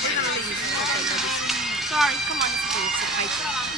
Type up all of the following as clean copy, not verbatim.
We're gonna leave. Okay, baby. Sorry, come on, it's a paper.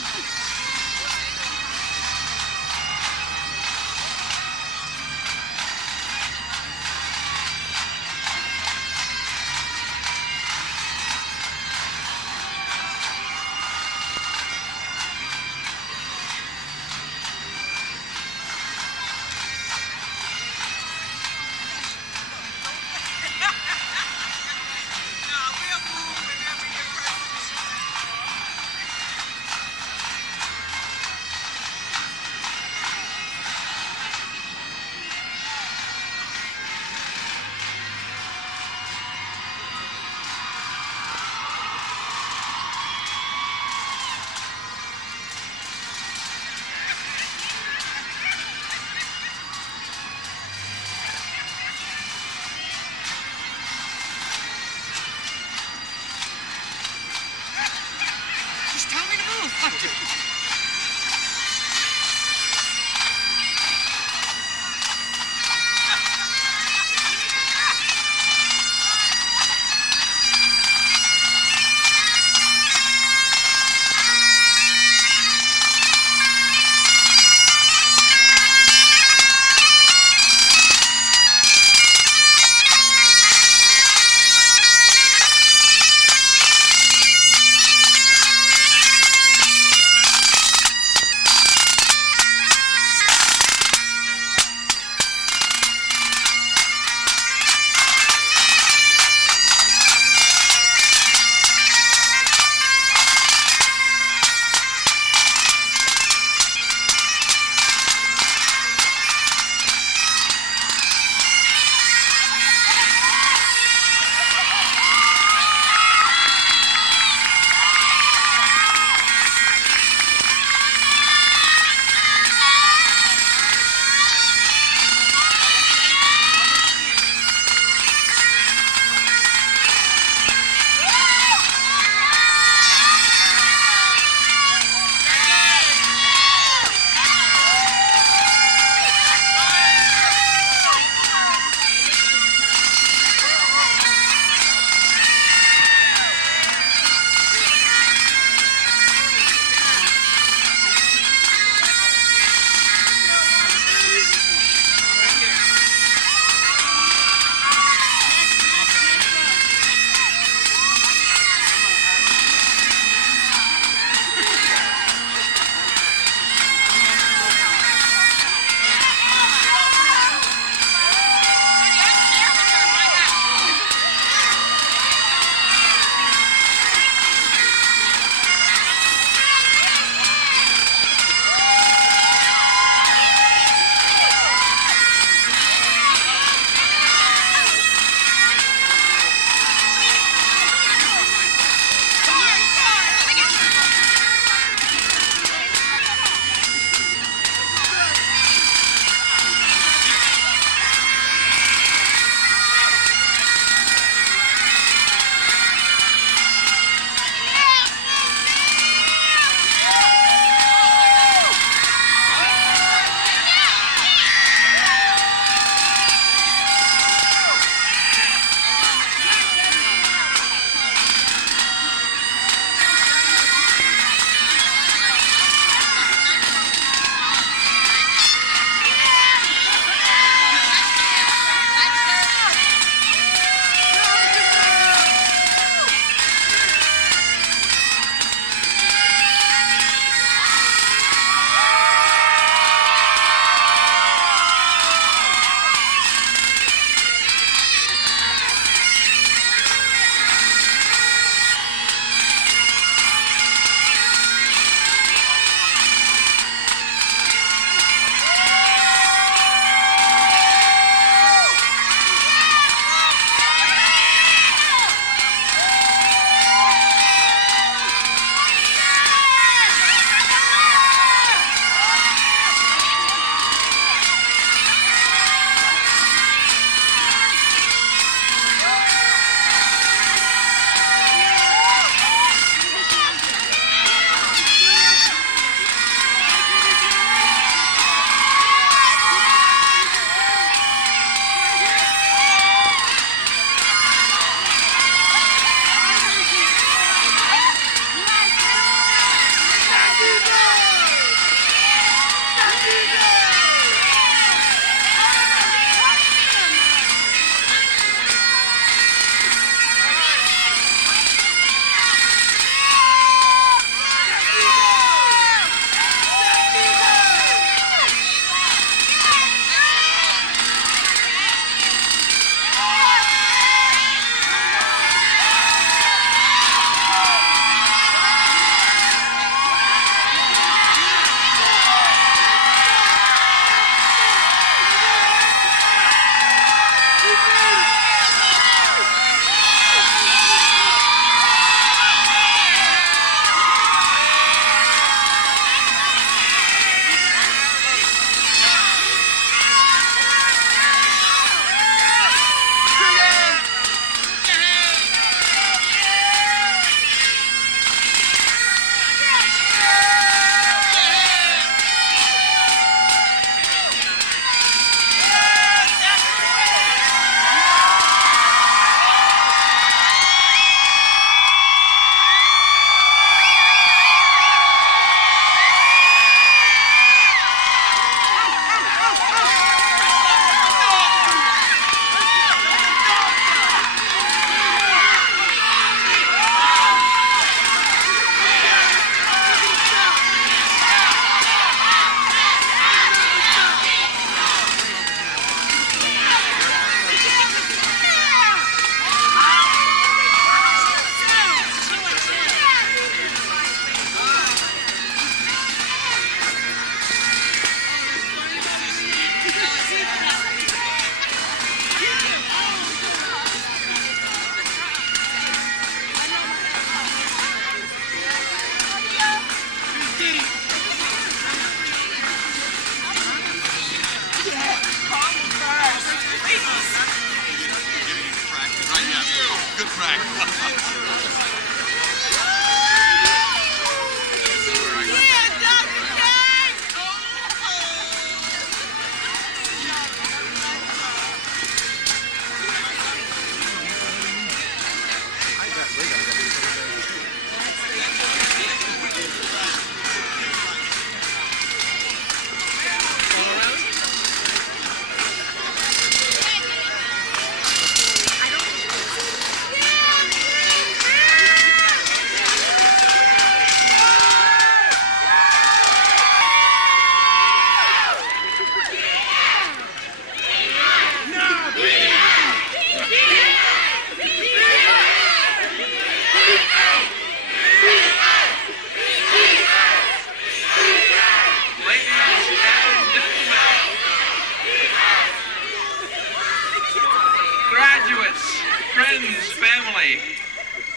good crack.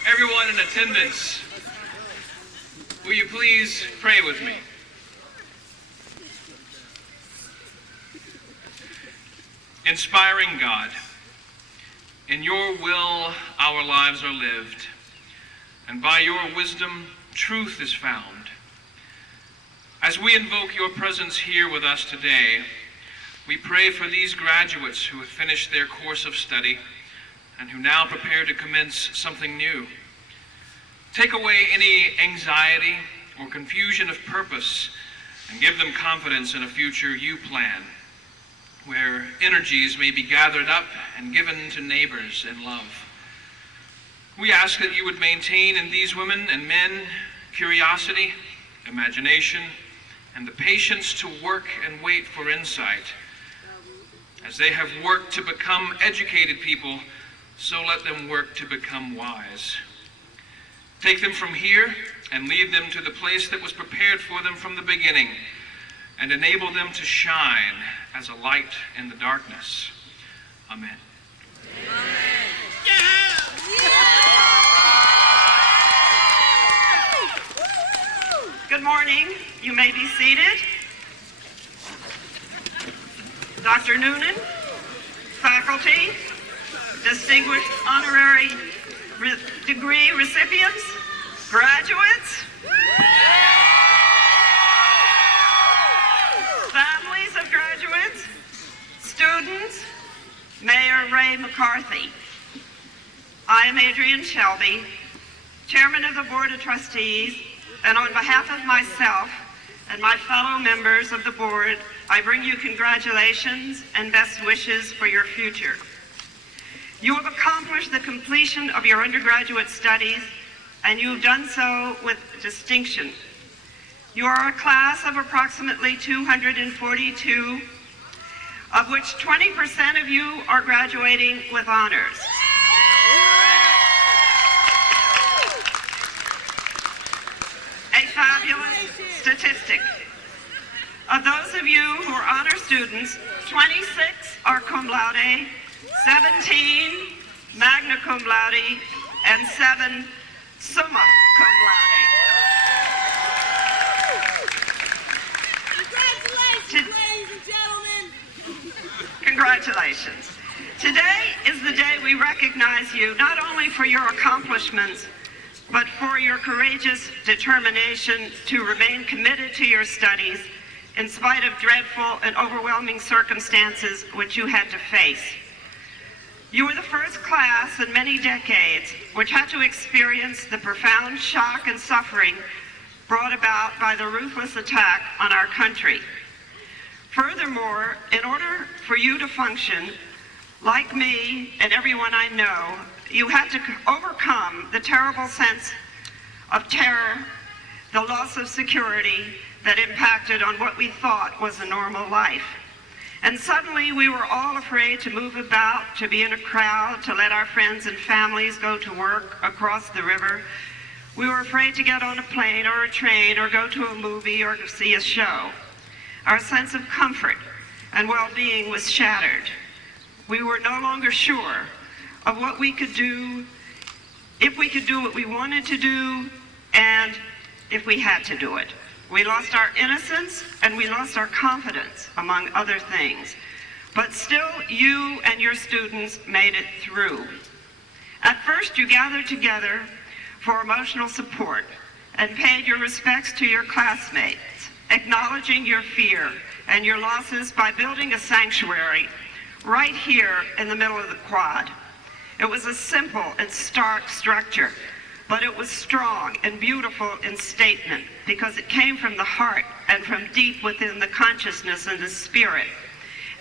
Everyone in attendance, will you please pray with me? Inspiring God, in your will our lives are lived, and by your wisdom truth is found. As we invoke your presence here with us today, we pray for these graduates who have finished their course of study and who now prepare to commence something new. Take away any anxiety or confusion of purpose and give them confidence in a future you plan, where energies may be gathered up and given to neighbors in love. We ask that you would maintain in these women and men curiosity, imagination, and the patience to work and wait for insight. As they have worked to become educated people, so let them work to become wise. Take them from here and lead them to the place that was prepared for them from the beginning, and enable them to shine as a light in the darkness. Amen. Good morning. You may be seated. Dr. Noonan, faculty, distinguished honorary degree recipients, graduates, families of graduates, students, Mayor Ray McCarthy. I am Adrienne Shelby, Chairman of the Board of Trustees, and on behalf of myself and my fellow members of the board, I bring you congratulations and best wishes for your future. You have accomplished the completion of your undergraduate studies, and you have done so with distinction. You are a class of approximately 242, of which 20% of you are graduating with honors. A fabulous statistic. Of those of you who are honor students, 26 are cum laude, 17 magna cum laude, and 7 summa cum laude. Congratulations, ladies and gentlemen. Congratulations. Today is the day we recognize you not only for your accomplishments, but for your courageous determination to remain committed to your studies in spite of dreadful and overwhelming circumstances which you had to face. You were the first class in many decades which had to experience the profound shock and suffering brought about by the ruthless attack on our country. Furthermore, in order for you to function, like me and everyone I know, you had to overcome the terrible sense of terror, the loss of security that impacted on what we thought was a normal life. And suddenly we were all afraid to move about, to be in a crowd, to let our friends and families go to work across the river. We were afraid to get on a plane or a train or go to a movie or to see a show. Our sense of comfort and well-being was shattered. We were no longer sure of what we could do, if we could do what we wanted to do, and if we had to do it. We lost our innocence and we lost our confidence, among other things. But still, you and your students made it through. At first, you gathered together for emotional support and paid your respects to your classmates, acknowledging your fear and your losses by building a sanctuary right here in the middle of the quad. It was a simple and stark structure, but it was strong and beautiful in statement because it came from the heart and from deep within the consciousness and the spirit.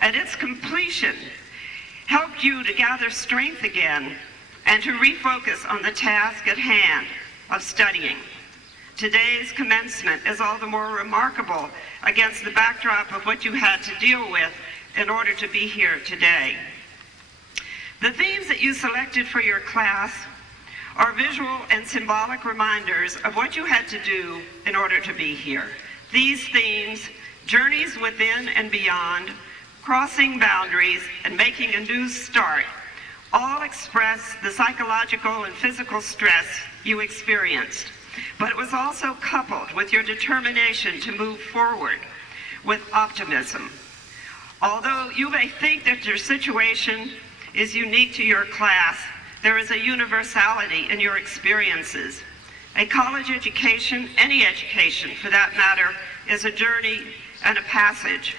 And its completion helped you to gather strength again and to refocus on the task at hand of studying. Today's commencement is all the more remarkable against the backdrop of what you had to deal with in order to be here today. The themes that you selected for your class are visual and symbolic reminders of what you had to do in order to be here. These themes, journeys within and beyond, crossing boundaries, and making a new start, all express the psychological and physical stress you experienced. But it was also coupled with your determination to move forward with optimism. Although you may think that your situation is unique to your class, there is a universality in your experiences. A college education, any education for that matter, is a journey and a passage.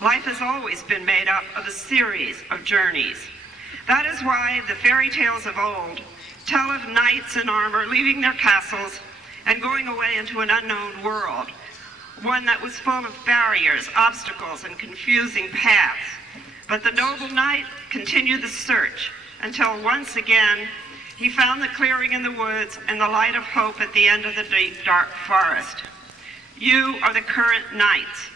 Life has always been made up of a series of journeys. That is why the fairy tales of old tell of knights in armor leaving their castles and going away into an unknown world, one that was full of barriers, obstacles, and confusing paths. But the noble knight continued the search until once again he found the clearing in the woods and the light of hope at the end of the deep, dark forest. You are the current knights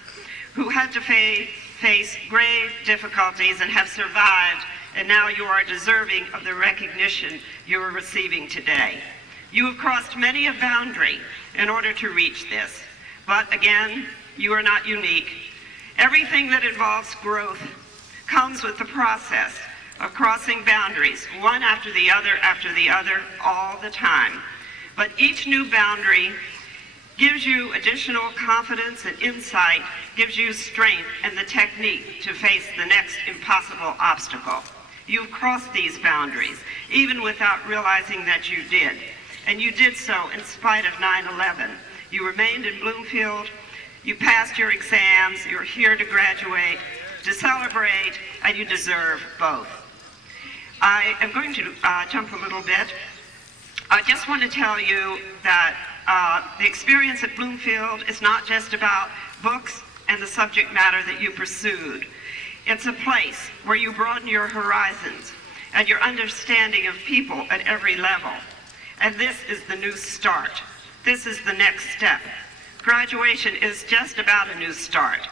who had to face grave difficulties and have survived, and now you are deserving of the recognition you are receiving today. You have crossed many a boundary in order to reach this, but again, you are not unique. Everything that involves growth comes with the process of crossing boundaries, one after the other, all the time. But each new boundary gives you additional confidence and insight, gives you strength and the technique to face the next impossible obstacle. You've crossed these boundaries, even without realizing that you did. And you did so in spite of 9/11. You remained in Bloomfield, you passed your exams, you're here to graduate, to celebrate, and you deserve both. I am going to jump a little bit. I just want to tell you that the experience at Bloomfield is not just about books and the subject matter that you pursued. It's a place where you broaden your horizons and your understanding of people at every level. And this is the new start. This is the next step. Graduation is just about a new start.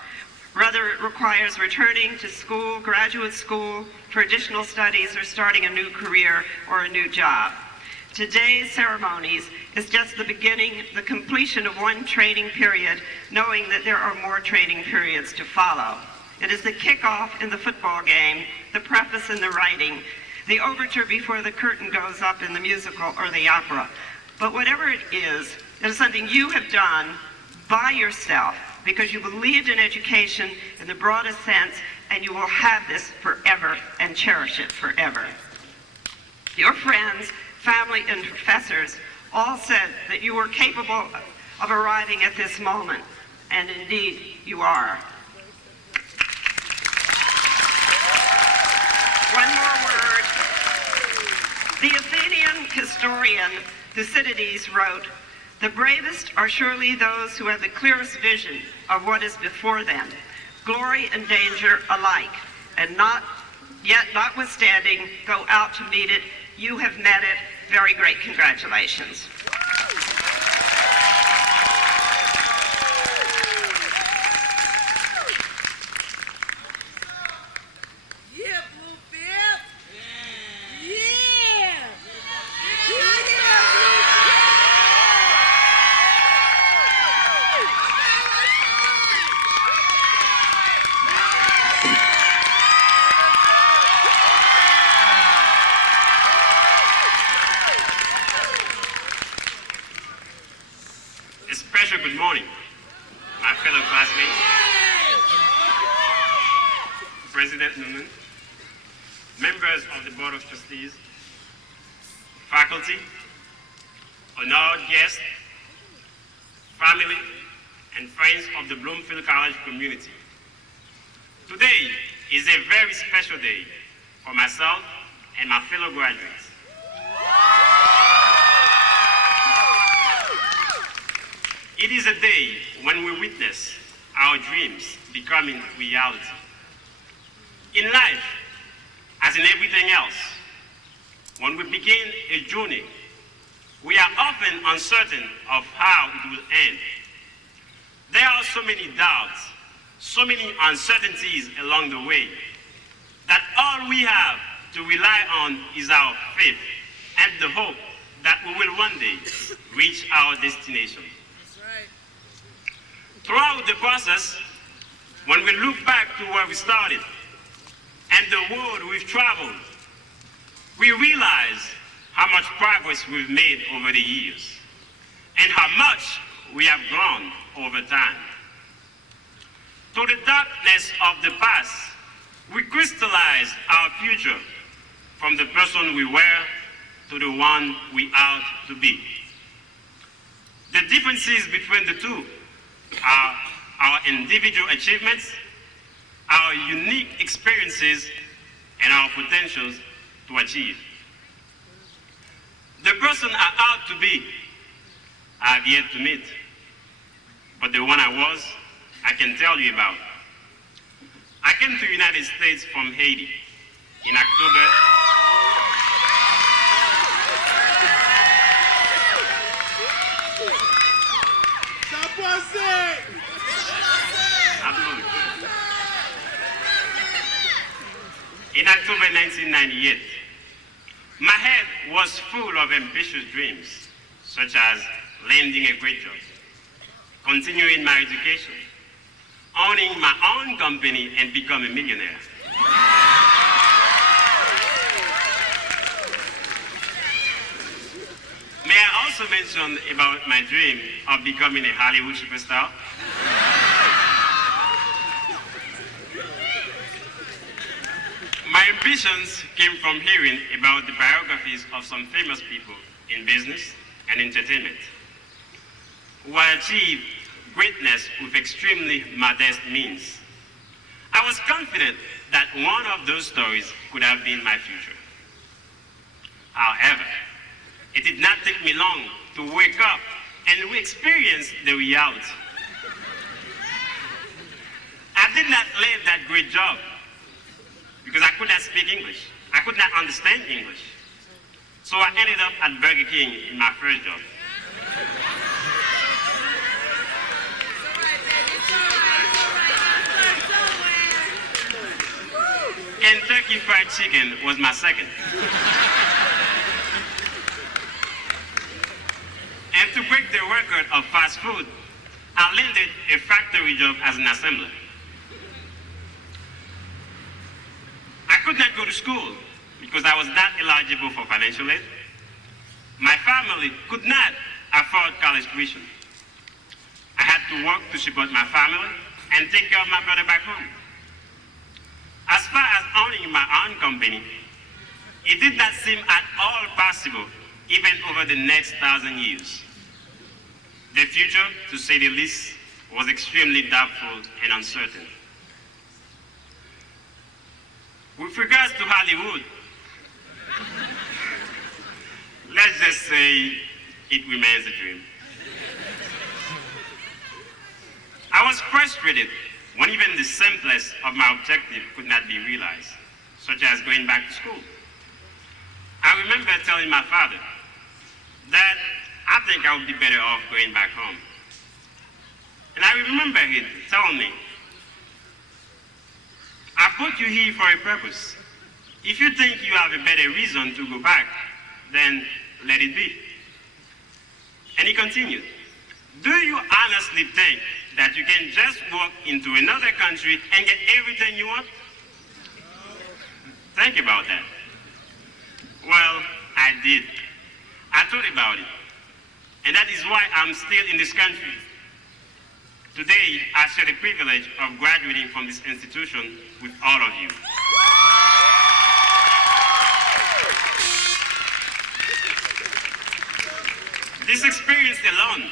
Rather, it requires returning to school, graduate school, for additional studies or starting a new career or a new job. Today's ceremonies is just the beginning, the completion of one training period, knowing that there are more training periods to follow. It is the kickoff in the football game, the preface in the writing, the overture before the curtain goes up in the musical or the opera. But whatever it is something you have done by yourself because you believed in education in the broadest sense, and you will have this forever and cherish it forever. Your friends, family, and professors all said that you were capable of arriving at this moment, and indeed you are. One more word. The Athenian historian Thucydides wrote, "The bravest are surely those who have the clearest vision of what is before them, glory and danger alike, and notwithstanding, go out to meet it. You have met it. Very great congratulations." Yeah, Bloomfield. Yeah. A special good morning, my fellow classmates, President Noonan, members of the Board of Trustees, faculty, honored guests, family, and friends of the Bloomfield College community. Today is a very special day for myself and my fellow graduates. It is a day when we witness our dreams becoming reality. In life, as in everything else, when we begin a journey, we are often uncertain of how it will end. There are so many doubts, so many uncertainties along the way, that all we have to rely on is our faith and the hope that we will one day reach our destination. Throughout the process, when we look back to where we started and the road we've traveled, we realize how much progress we've made over the years and how much we have grown over time. Through the darkness of the past, we crystallize our future from the person we were to the one we are to be. The differences between the two are our individual achievements, our unique experiences, and our potentials to achieve. The person I ought to be, I have yet to meet. But the one I was, I can tell you about. I came to the United States from Haiti in October. In October 1998, my head was full of ambitious dreams, such as landing a great job, continuing my education, owning my own company, and becoming a millionaire. May I also mention about my dream of becoming a Hollywood superstar? My ambitions came from hearing about the biographies of some famous people in business and entertainment who achieved greatness with extremely modest means. I was confident that one of those stories could have been my future. However, it did not take me long to wake up and experience the reality. I did not land that great job because I could not speak English. I could not understand English. So I ended up at Burger King in my first job. Kentucky Fried Chicken was my second. And to break the record of fast food, I landed a factory job as an assembler. I could not go to school because I was not eligible for financial aid. My family could not afford college tuition. I had to work to support my family and take care of my brother back home. As far as owning my own company, it did not seem at all possible even over the next 1,000 years. The future, to say the least, was extremely doubtful and uncertain. With regards to Hollywood, let's just say it remains a dream. I was frustrated when even the simplest of my objectives could not be realized, such as going back to school. I remember telling my father that I think I would be better off going back home. And I remember him telling me, I put you here for a purpose. If you think you have a better reason to go back, then let it be. And he continued, do you honestly think that you can just walk into another country and get everything you want? Think about that. Well, I did. I thought about it. And that is why I'm still in this country. Today, I share the privilege of graduating from this institution with all of you. This experience alone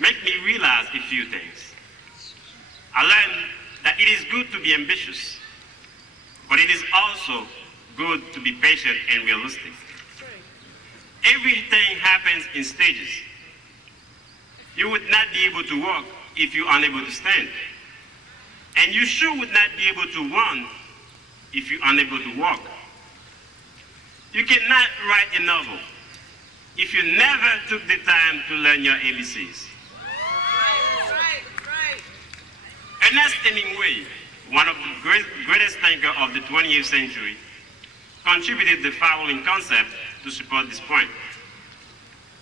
made me realize a few things. I learned that it is good to be ambitious, but it is also good to be patient and realistic. Everything happens in stages. You would not be able to walk if you are unable to stand. And you sure would not be able to run if you are unable to walk. You cannot write a novel if you never took the time to learn your ABCs. Ernest Hemingway, one of the greatest thinkers of the 20th century, contributed the following concept to support this point.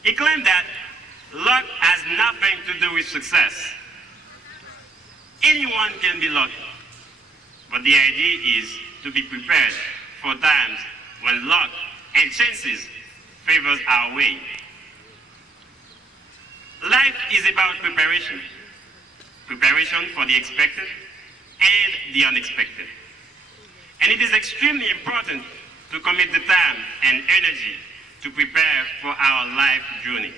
He claimed that luck has nothing to do with success. Anyone can be lucky, but the idea is to be prepared for times when luck and chances favors our way. Life is about preparation. Preparation for the expected and the unexpected. And it is extremely important to commit the time and energy to prepare for our life journey.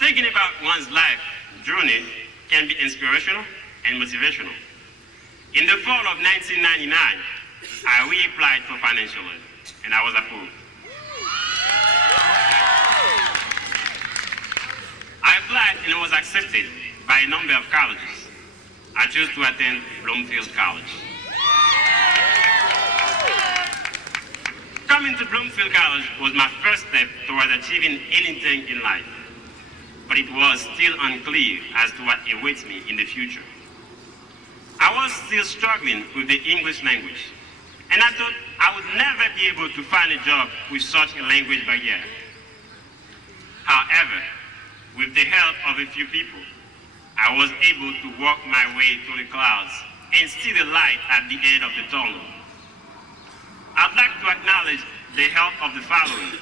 Thinking about one's life journey can be inspirational and motivational. In the fall of 1999, I reapplied for financial aid, and I was approved. I applied and was accepted by a number of colleges. I chose to attend Bloomfield College. Coming to Bloomfield College was my first step toward achieving anything in life, but it was still unclear as to what awaits me in the future. I was still struggling with the English language, and I thought I would never be able to find a job with such a language barrier. However, with the help of a few people, I was able to work my way through the clouds and see the light at the end of the tunnel. I'd like to acknowledge the help of the following.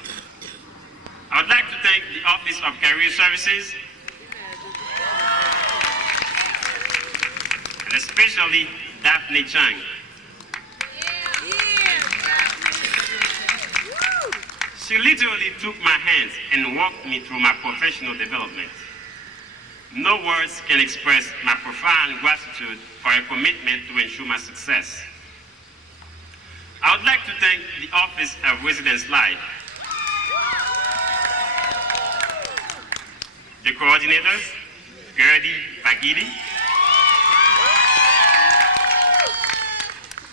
I would like to thank the Office of Career Services, and especially Daphne Chang. She literally took my hands and walked me through my professional development. No words can express my profound gratitude for her commitment to ensure my success. I would like to thank the Office of Residence Life, the coordinators, Gerdy Pagidi,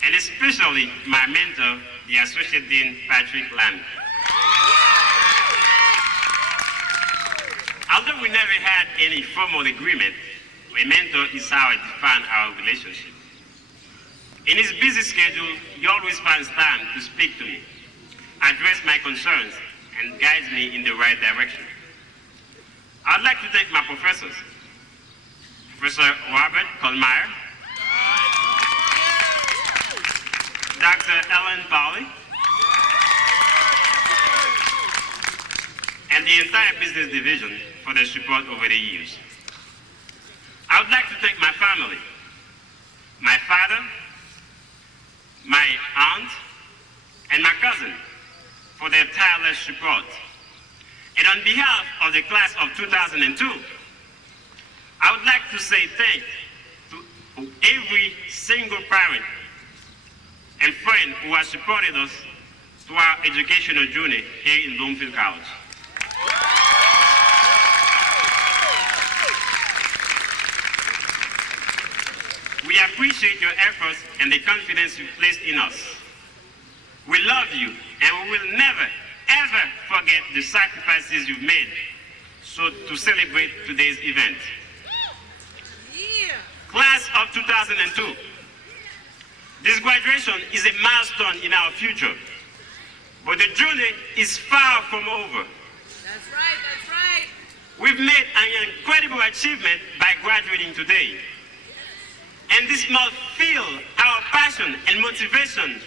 and especially my mentor, the Associate Dean Patrick Lamb. Although we never had any formal agreement, my mentor is how I define our relationship. In his busy schedule, he always finds time to speak to me, address my concerns, and guides me in the right direction. I'd like to thank my professors, Professor Robert Colmeyer, Dr. Ellen Pauli, and the entire business division for their support over the years. I would like to thank my family, my father, my aunt, and my cousin for their tireless support. And on behalf of the class of 2002, I would like to say thanks to every single parent and friend who has supported us through our educational journey here in Bloomfield College. We appreciate your efforts and the confidence you placed in us. We love you, and we will never, ever forget the sacrifices you've made to celebrate today's event. Class of 2002. This graduation is a milestone in our future, but the journey is far from over. That's right, that's right. We've made an incredible achievement by graduating today. And this must fuel our passion and motivation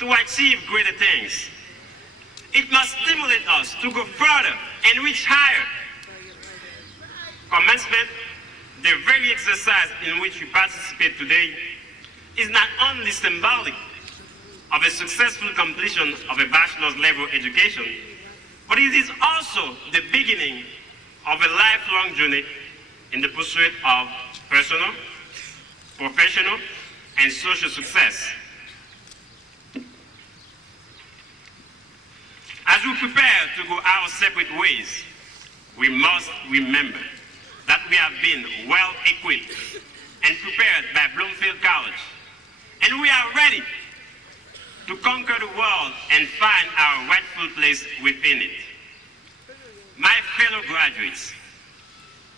to achieve greater things. It must stimulate us to go further and reach higher. Commencement, the very exercise in which we participate today, is not only symbolic of a successful completion of a bachelor's level education, but but it is also the beginning of a lifelong journey in the pursuit of personal, professional, and social success. As we prepare to go our separate ways, we must remember that we have been well equipped and prepared by Bloomfield College, and we are ready to conquer the world and find our rightful place within it. My fellow graduates,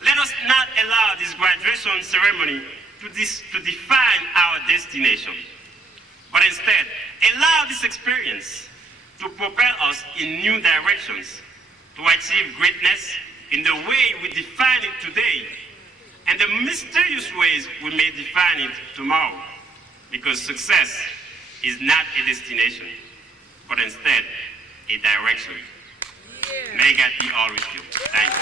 let us not allow this graduation ceremony to define our destination, but instead allow this experience to propel us in new directions to achieve greatness in the way we define it today and the mysterious ways we may define it tomorrow, because success is not a destination, but instead a direction. May God be all with you. Thank you.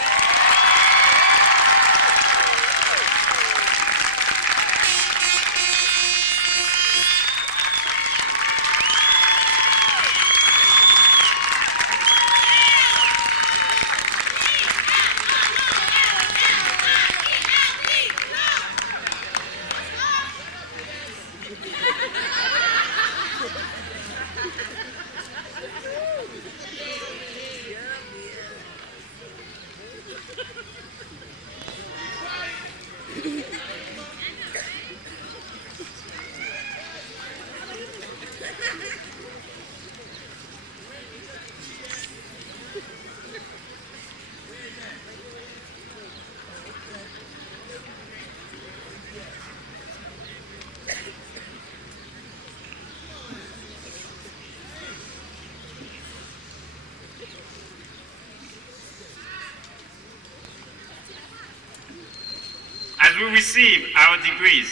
As we receive our degrees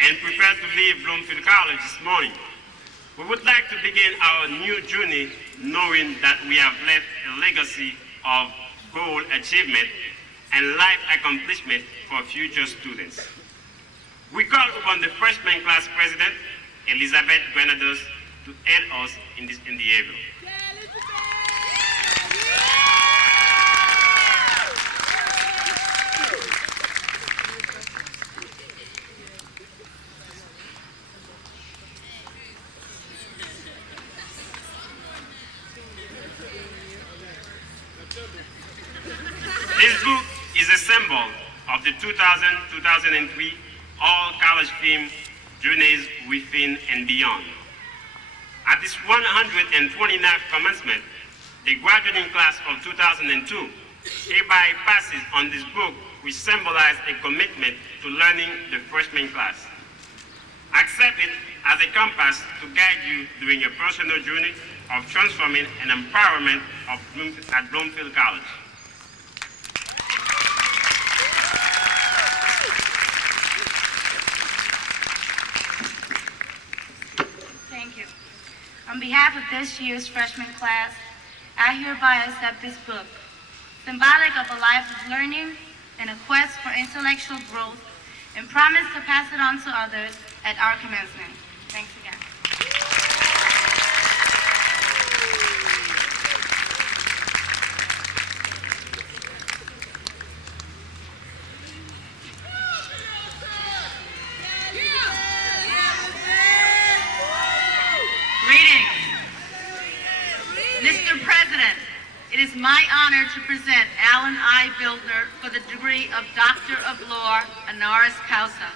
and prepare to leave Bloomfield College this morning, we would like to begin our new journey knowing that we have left a legacy of goal achievement and life accomplishment for future students. We call upon the freshman class president, Elizabeth Granados, to aid us in this endeavor. This book is a symbol of the 2000-2003 all-college theme, Journeys Within and Beyond. At this 129th commencement, the graduating class of 2002 hereby passes on this book, which symbolizes a commitment to learning the freshman class. Accept it as a compass to guide you during your personal journey of transforming and empowerment at Bloomfield College. Thank you. On behalf of this year's freshman class, I hereby accept this book, symbolic of a life of learning and a quest for intellectual growth, and promise to pass it on to others at our commencement. Thanks again. Mr. President, it is my honor to present Alan I. Bildner for the degree of Doctor of Law, honoris causa.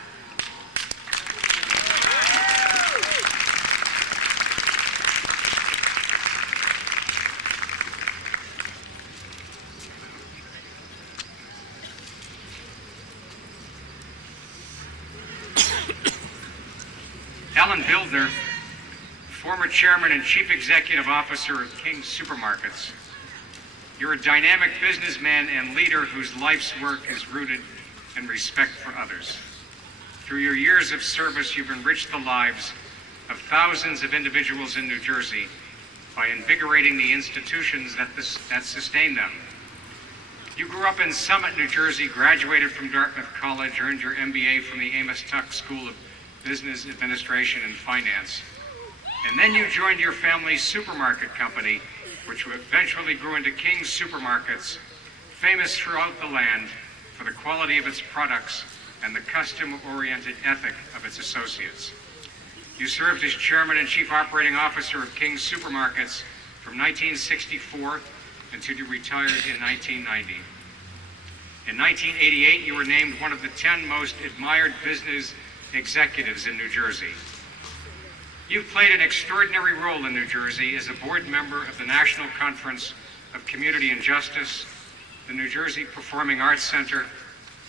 Alan Bildner, former chairman and chief executive officer of King's Supermarkets. You're a dynamic businessman and leader whose life's work is rooted in respect for others. Through your years of service, you've enriched the lives of thousands of individuals in New Jersey by invigorating the institutions that sustain them. You grew up in Summit, New Jersey, graduated from Dartmouth College, earned your MBA from the Amos Tuck School of Business Administration and Finance. And then you joined your family's supermarket company which eventually grew into King's Supermarkets, famous throughout the land for the quality of its products and the custom-oriented ethic of its associates. You served as chairman and chief operating officer of King's Supermarkets from 1964 until you retired in 1990. In 1988, you were named one of the 10 most admired business executives in New Jersey. You've played an extraordinary role in New Jersey as a board member of the National Conference of Community and Justice, the New Jersey Performing Arts Center,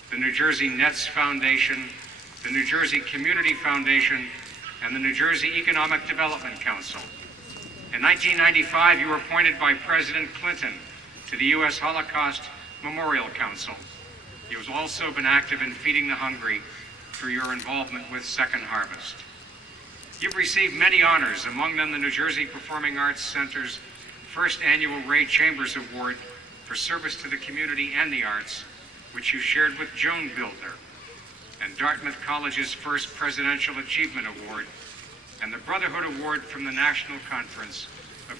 the New Jersey Nets Foundation, the New Jersey Community Foundation, and the New Jersey Economic Development Council. In 1995, you were appointed by President Clinton to the U.S. Holocaust Memorial Council. You have also been active in feeding the hungry through your involvement with Second Harvest. You've received many honors, among them the New Jersey Performing Arts Center's first annual Ray Chambers Award for service to the community and the arts, which you shared with Joan Buildner, and Dartmouth College's first Presidential Achievement Award, and the Brotherhood Award from the National Conference of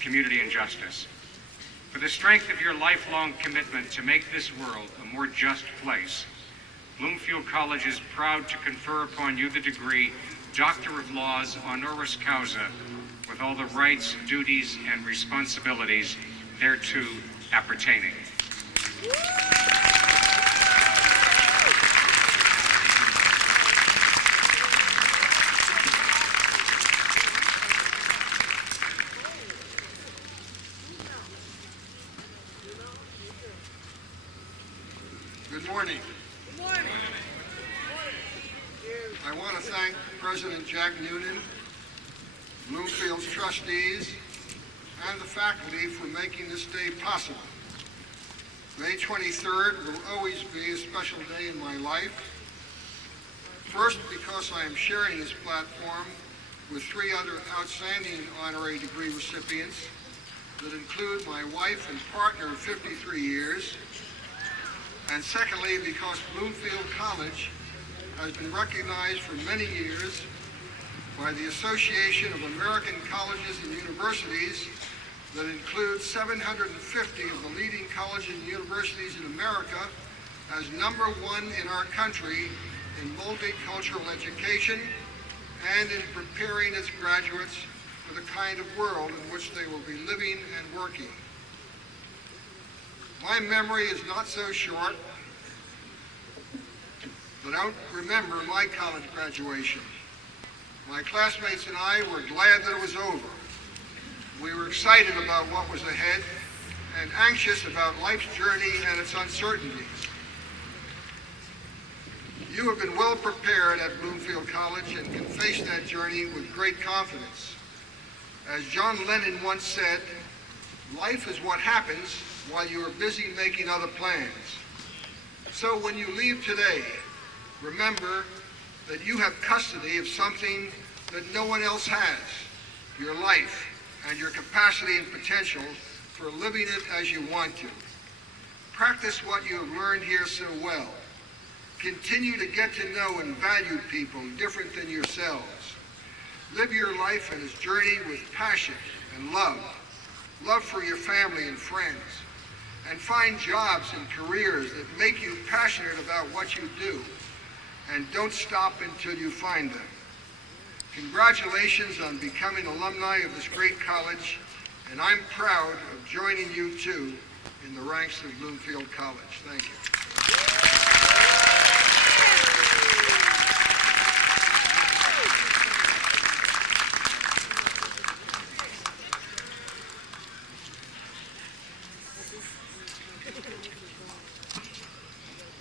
Community and Justice. For the strength of your lifelong commitment to make this world a more just place, Bloomfield College is proud to confer upon you the degree Doctor of Laws honoris causa, with all the rights, duties, and responsibilities thereto appertaining. Good morning. Good morning. I want to thank President Jack Noonan, Bloomfield's trustees, and the faculty for making this day possible. May 23rd will always be a special day in my life. First, because I am sharing this platform with 3 other outstanding honorary degree recipients that include my wife and partner of 53 years. And secondly, because Bloomfield College has been recognized for many years by the Association of American Colleges and Universities that includes 750 of the leading colleges and universities in America as number 1 in our country in multicultural education and in preparing its graduates for the kind of world in which they will be living and working. My memory is not so short, but I don't remember my college graduation. My classmates and I were glad that it was over. We were excited about what was ahead and anxious about life's journey and its uncertainties. You have been well prepared at Bloomfield College and can face that journey with great confidence. As John Lennon once said, life is what happens while you are busy making other plans. So when you leave today, remember that you have custody of something that no one else has, your life and your capacity and potential for living it as you want to. Practice what you have learned here so well. Continue to get to know and value people different than yourselves. Live your life and its journey with passion and love for your family and friends, and find jobs and careers that make you passionate about what you do, and don't stop until you find them. Congratulations on becoming alumni of this great college, and I'm proud of joining you too in the ranks of Bloomfield College. Thank you.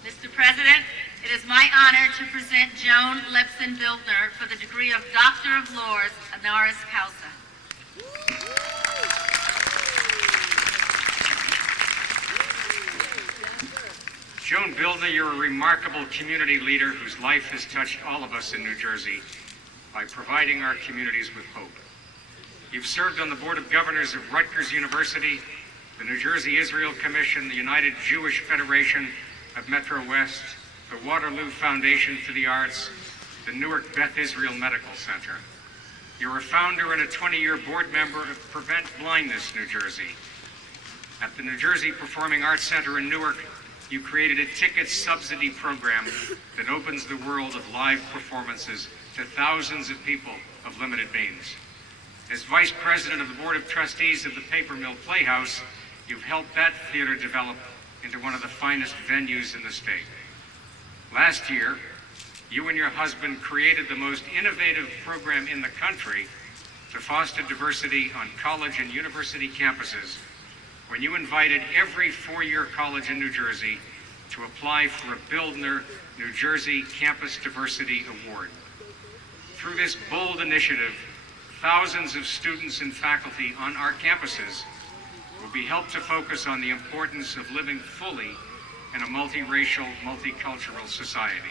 Mr. President, it is my honor to present Joan Buildner for the degree of Doctor of Laws honoris causa. Joan Buildner, you're a remarkable community leader whose life has touched all of us in New Jersey by providing our communities with hope. You've served on the Board of Governors of Rutgers University, the New Jersey Israel Commission, the United Jewish Federation of Metro West, the Waterloo Foundation for the Arts, the Newark Beth Israel Medical Center. You're a founder and a 20-year board member of Prevent Blindness New Jersey. At the New Jersey Performing Arts Center in Newark, you created a ticket subsidy program that opens the world of live performances to thousands of people of limited means. As Vice President of the Board of Trustees of the Paper Mill Playhouse, you've helped that theater develop into one of the finest venues in the state. Last year, you and your husband created the most innovative program in the country to foster diversity on college and university campuses when you invited every four-year college in New Jersey to apply for a Bildner New Jersey Campus Diversity Award. Through this bold initiative, thousands of students and faculty on our campuses will be helped to focus on the importance of living fully in a multiracial, multicultural society.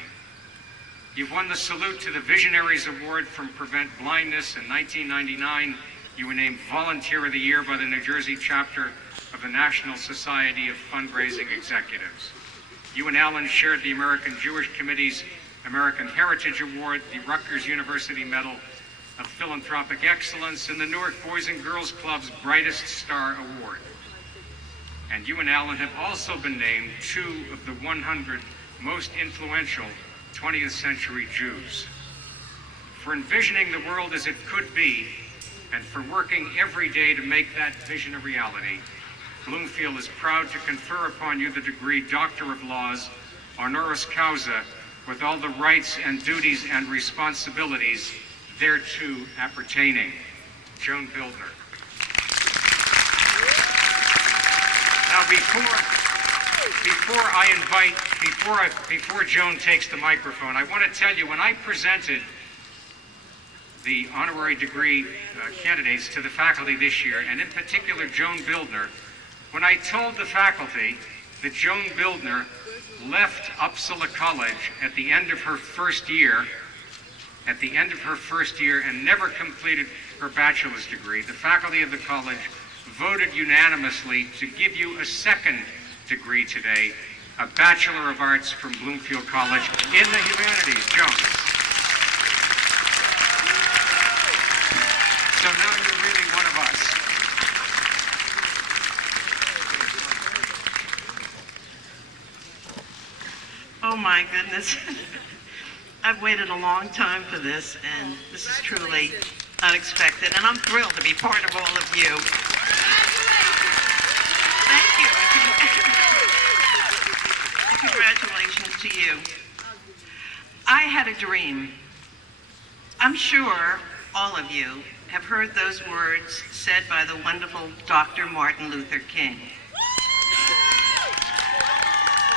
You've won the Salute to the Visionaries Award from Prevent Blindness in 1999. You were named Volunteer of the Year by the New Jersey chapter of the National Society of Fundraising Executives. You and Alan shared the American Jewish Committee's American Heritage Award, the Rutgers University Medal of Philanthropic Excellence, and the Newark Boys and Girls Club's Brightest Star Award. And you and Alan have also been named 2 of the 100 most influential 20th century Jews. For envisioning the world as it could be, and for working every day to make that vision a reality, Bloomfield is proud to confer upon you the degree Doctor of Laws, honoris causa, with all the rights and duties and responsibilities thereto appertaining. Joan Bildner. Now, before Joan takes the microphone, I want to tell you, when I presented the honorary degree candidates to the faculty this year, and in particular Joan Bildner, when I told the faculty that Joan Bildner left Uppsala College at the end of her first year, and never completed her bachelor's degree, the faculty of the college voted unanimously to give you a second degree today, a Bachelor of Arts from Bloomfield College in the humanities. Joan. So now you're really one of us. Oh my goodness. I've waited a long time for this, and this is truly unexpected, and I'm thrilled to be part of all of you. Thank you. Congratulations to you. I had a dream. I'm sure all of you have heard those words said by the wonderful Dr. Martin Luther King.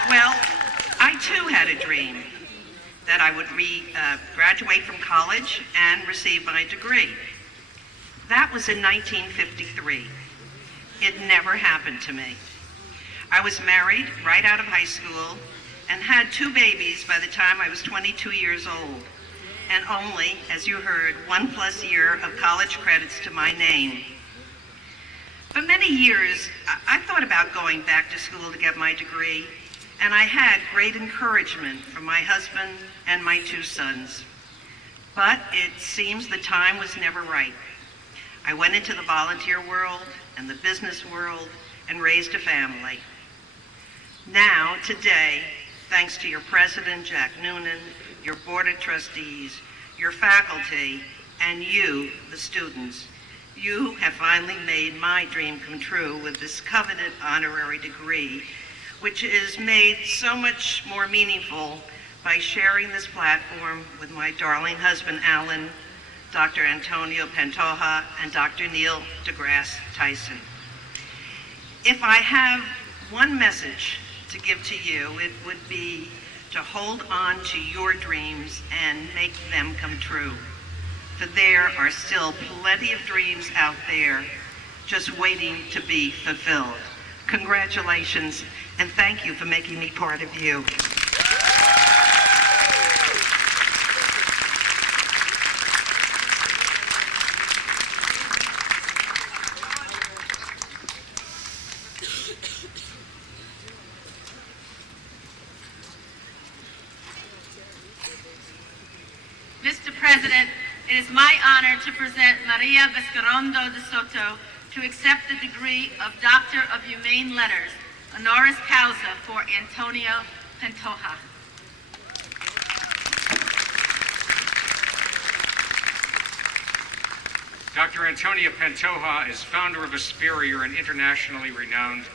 Well, I too had a dream that I would graduate from college and receive my degree. That was in 1953. It never happened to me. I was married right out of high school and had 2 babies by the time I was 22 years old, and only, as you heard, 1+ year of college credits to my name. For many years, I thought about going back to school to get my degree, and I had great encouragement from my husband and my 2 sons. But it seems the time was never right. I went into the volunteer world and the business world and raised a family. Now, today, thanks to your president, Jack Noonan, your board of trustees, your faculty, and you, the students, you have finally made my dream come true with this coveted honorary degree, which is made so much more meaningful by sharing this platform with my darling husband, Alan, Dr. Antonio Pantoja, and Dr. Neil deGrasse Tyson. If I have one message to give to you, it would be to hold on to your dreams and make them come true. For there are still plenty of dreams out there just waiting to be fulfilled. Congratulations, and thank you for making me part of you. Mr. President, it is my honor to present Maria Vizcarrondo de Soto to accept the degree of Doctor of Humane Letters, honoris causa, for Antonio Pantoja. Dr. Antonia Pantoja is founder of Aspira. You're an internationally renowned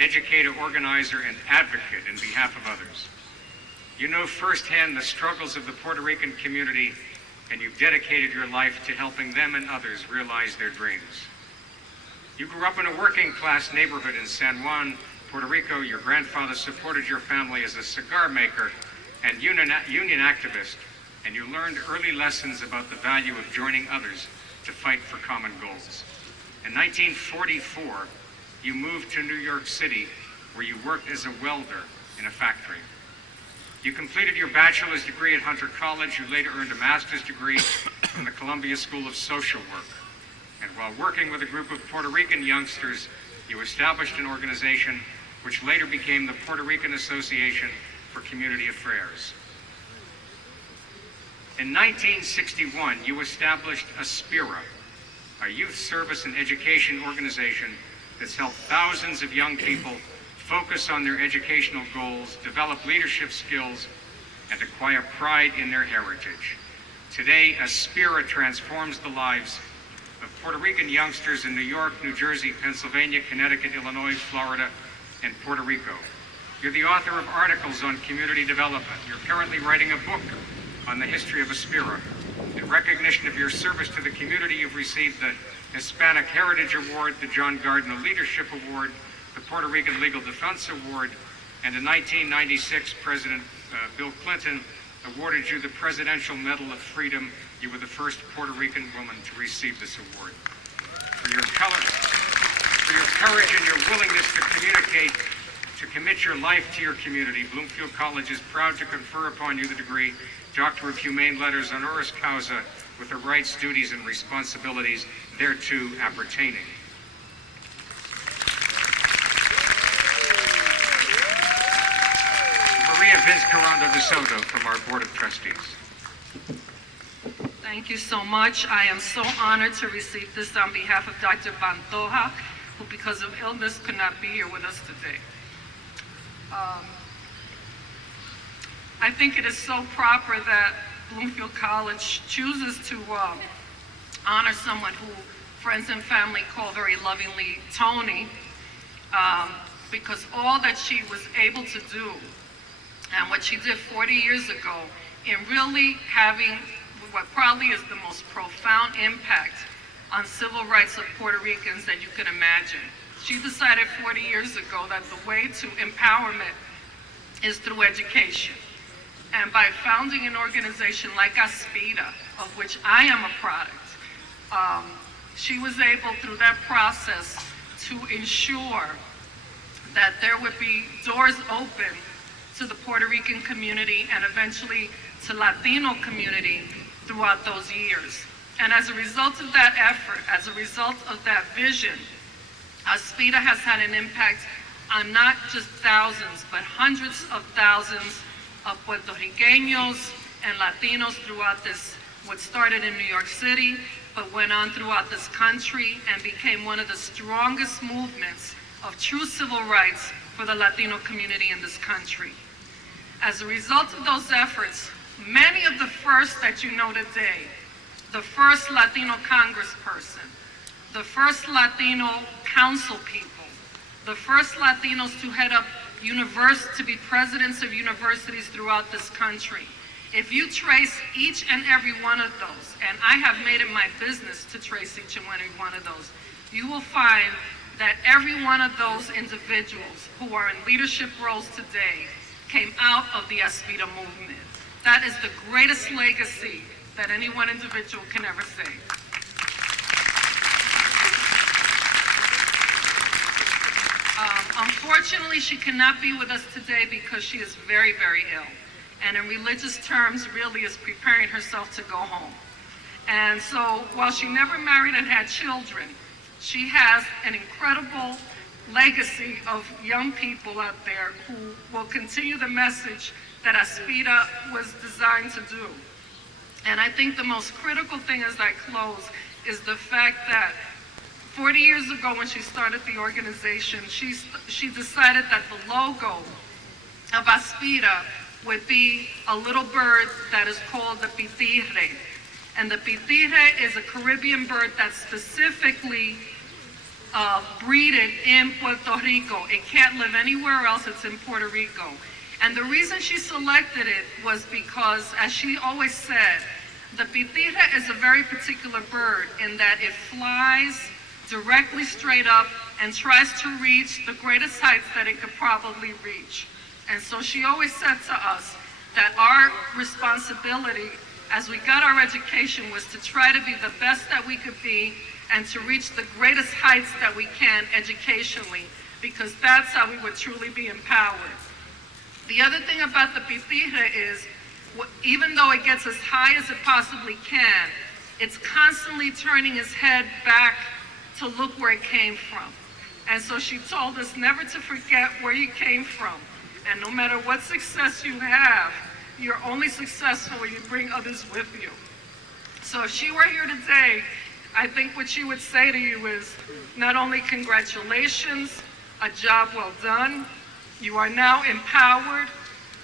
educator, organizer, and advocate in behalf of others. You know firsthand the struggles of the Puerto Rican community, and you've dedicated your life to helping them and others realize their dreams. You grew up in a working-class neighborhood in San Juan, Puerto Rico. Your grandfather supported your family as a cigar maker and union activist, and you learned early lessons about the value of joining others to fight for common goals. In 1944, you moved to New York City, where you worked as a welder in a factory. You completed your bachelor's degree at Hunter College. You later earned a master's degree from the Columbia School of Social Work. And while working with a group of Puerto Rican youngsters, you established an organization which later became the Puerto Rican Association for Community Affairs. In 1961, you established Aspira, a youth service and education organization that's helped thousands of young people focus on their educational goals, develop leadership skills, and acquire pride in their heritage. Today, Aspira transforms the lives of Puerto Rican youngsters in New York, New Jersey, Pennsylvania, Connecticut, Illinois, Florida, and Puerto Rico. You're the author of articles on community development. You're currently writing a book on the history of Aspira. In recognition of your service to the community, you've received the Hispanic Heritage Award, the John Gardner Leadership Award, the Puerto Rican Legal Defense Award, and in 1996, President Bill Clinton awarded you the Presidential Medal of Freedom. You were the first Puerto Rican woman to receive this award. For your courage and your willingness to communicate, to commit your life to your community, Bloomfield College is proud to confer upon you the degree Doctor of Humane Letters honoris causa, with the rights, duties, and responsibilities thereto appertaining. Maria Vizcarrondo de Soto from our Board of Trustees. Thank you so much. I am so honored to receive this on behalf of Dr. Pantoja, who because of illness could not be here with us today. I think it is so proper that Bloomfield College chooses to honor someone who friends and family call very lovingly Tony, because all that she was able to do and what she did 40 years ago in really having what probably is the most profound impact on civil rights of Puerto Ricans that you can imagine. She decided 40 years ago that the way to empowerment is through education. And by founding an organization like Aspira, of which I am a product, she was able through that process to ensure that there would be doors open to the Puerto Rican community and eventually to Latino community throughout those years. And as a result of that effort, as a result of that vision, Aspira has had an impact on not just thousands, but hundreds of thousands of Puerto Ricanos and Latinos throughout this, what started in New York City, but went on throughout this country and became one of the strongest movements of true civil rights for the Latino community in this country. As a result of those efforts, many of the first that you know today, the first Latino congressperson, the first Latino council people, the first Latinos to head up to be presidents of universities throughout this country. If you trace each and every one of those, and I have made it my business to trace each and every one of those, you will find that every one of those individuals who are in leadership roles today came out of the Aspira movement. That is the greatest legacy that any one individual can ever say. Unfortunately, she cannot be with us today because she is very, very ill. And in religious terms, really is preparing herself to go home. And so while she never married and had children, she has an incredible legacy of young people out there who will continue the message that Aspira was designed to do. And I think the most critical thing as I close is the fact that 40 years ago when she started the organization, she decided that the logo of Aspira would be a little bird that is called the pitirre. And the pitirre is a Caribbean bird that's specifically breeded in Puerto Rico. It can't live anywhere else, it's in Puerto Rico. And the reason she selected it was because, as she always said, the pitirre is a very particular bird in that it flies directly straight up and tries to reach the greatest heights that it could probably reach. And so she always said to us that our responsibility as we got our education was to try to be the best that we could be and to reach the greatest heights that we can educationally, because that's how we would truly be empowered. The other thing about the pitirre is, even though it gets as high as it possibly can, it's constantly turning its head back to look where it came from. And so she told us never to forget where you came from. And no matter what success you have, you're only successful when you bring others with you. So if she were here today, I think what she would say to you is not only congratulations, a job well done, you are now empowered,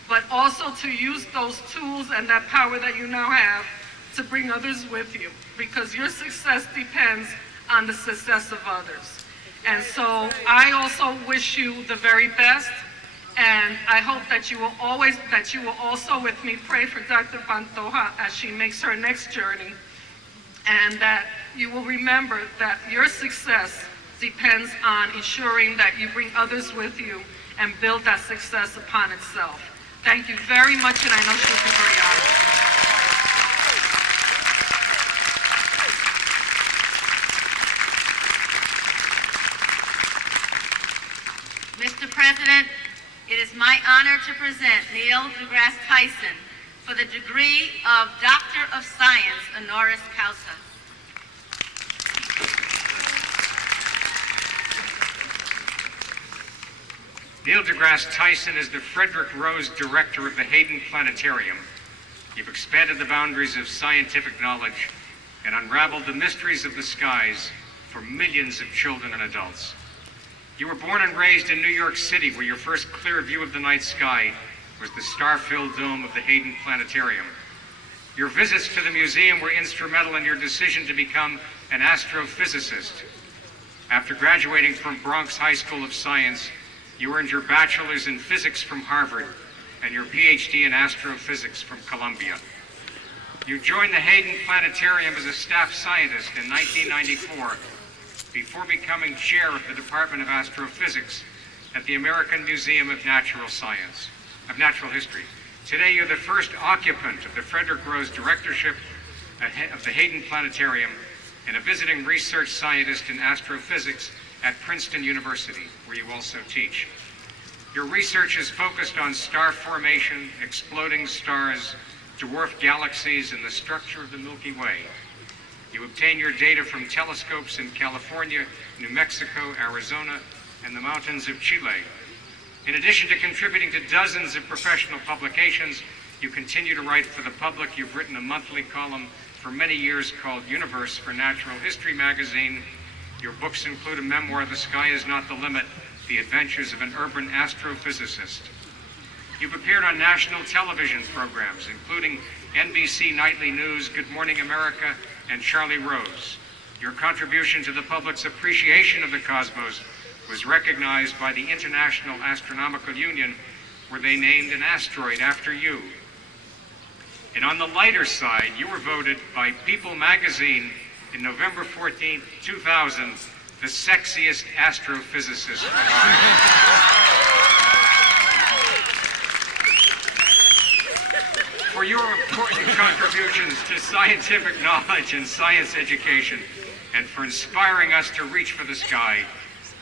but also to use those tools and that power that you now have to bring others with you, because your success depends on the success of others. And so I also wish you the very best, and I hope that you will also with me pray for Dr. Pantoja as she makes her next journey, and that you will remember that your success depends on ensuring that you bring others with you and build that success upon itself. Thank you very much, and I know she'll be very honored. Mr. President, it is my honor to present Neil deGrasse Tyson for the degree of Doctor of Science, honoris causa. Neil deGrasse Tyson is the Frederick Rose Director of the Hayden Planetarium. You've expanded the boundaries of scientific knowledge and unraveled the mysteries of the skies for millions of children and adults. You were born and raised in New York City, where your first clear view of the night sky was the star-filled dome of the Hayden Planetarium. Your visits to the museum were instrumental in your decision to become an astrophysicist. After graduating from Bronx High School of Science, you earned your bachelor's in physics from Harvard and your PhD in astrophysics from Columbia. You joined the Hayden Planetarium as a staff scientist in 1994 before becoming chair of the Department of Astrophysics at the American Museum of Natural History. Today, you're the first occupant of the Frederick Rose Directorship of the Hayden Planetarium and a visiting research scientist in astrophysics at Princeton University, where you also teach. Your research is focused on star formation, exploding stars, dwarf galaxies, and the structure of the Milky Way. You obtain your data from telescopes in California, New Mexico, Arizona, and the mountains of Chile. In addition to contributing to dozens of professional publications, you continue to write for the public. You've written a monthly column for many years called Universe for Natural History magazine. Your books include a memoir, The Sky Is Not the Limit, The Adventures of an Urban Astrophysicist. You've appeared on national television programs, including NBC Nightly News, Good Morning America, and Charlie Rose. Your contribution to the public's appreciation of the cosmos was recognized by the International Astronomical Union, where they named an asteroid after you. And on the lighter side, you were voted by People magazine in November 14, 2000, the sexiest astrophysicist alive. For your important contributions to scientific knowledge and science education, and for inspiring us to reach for the sky,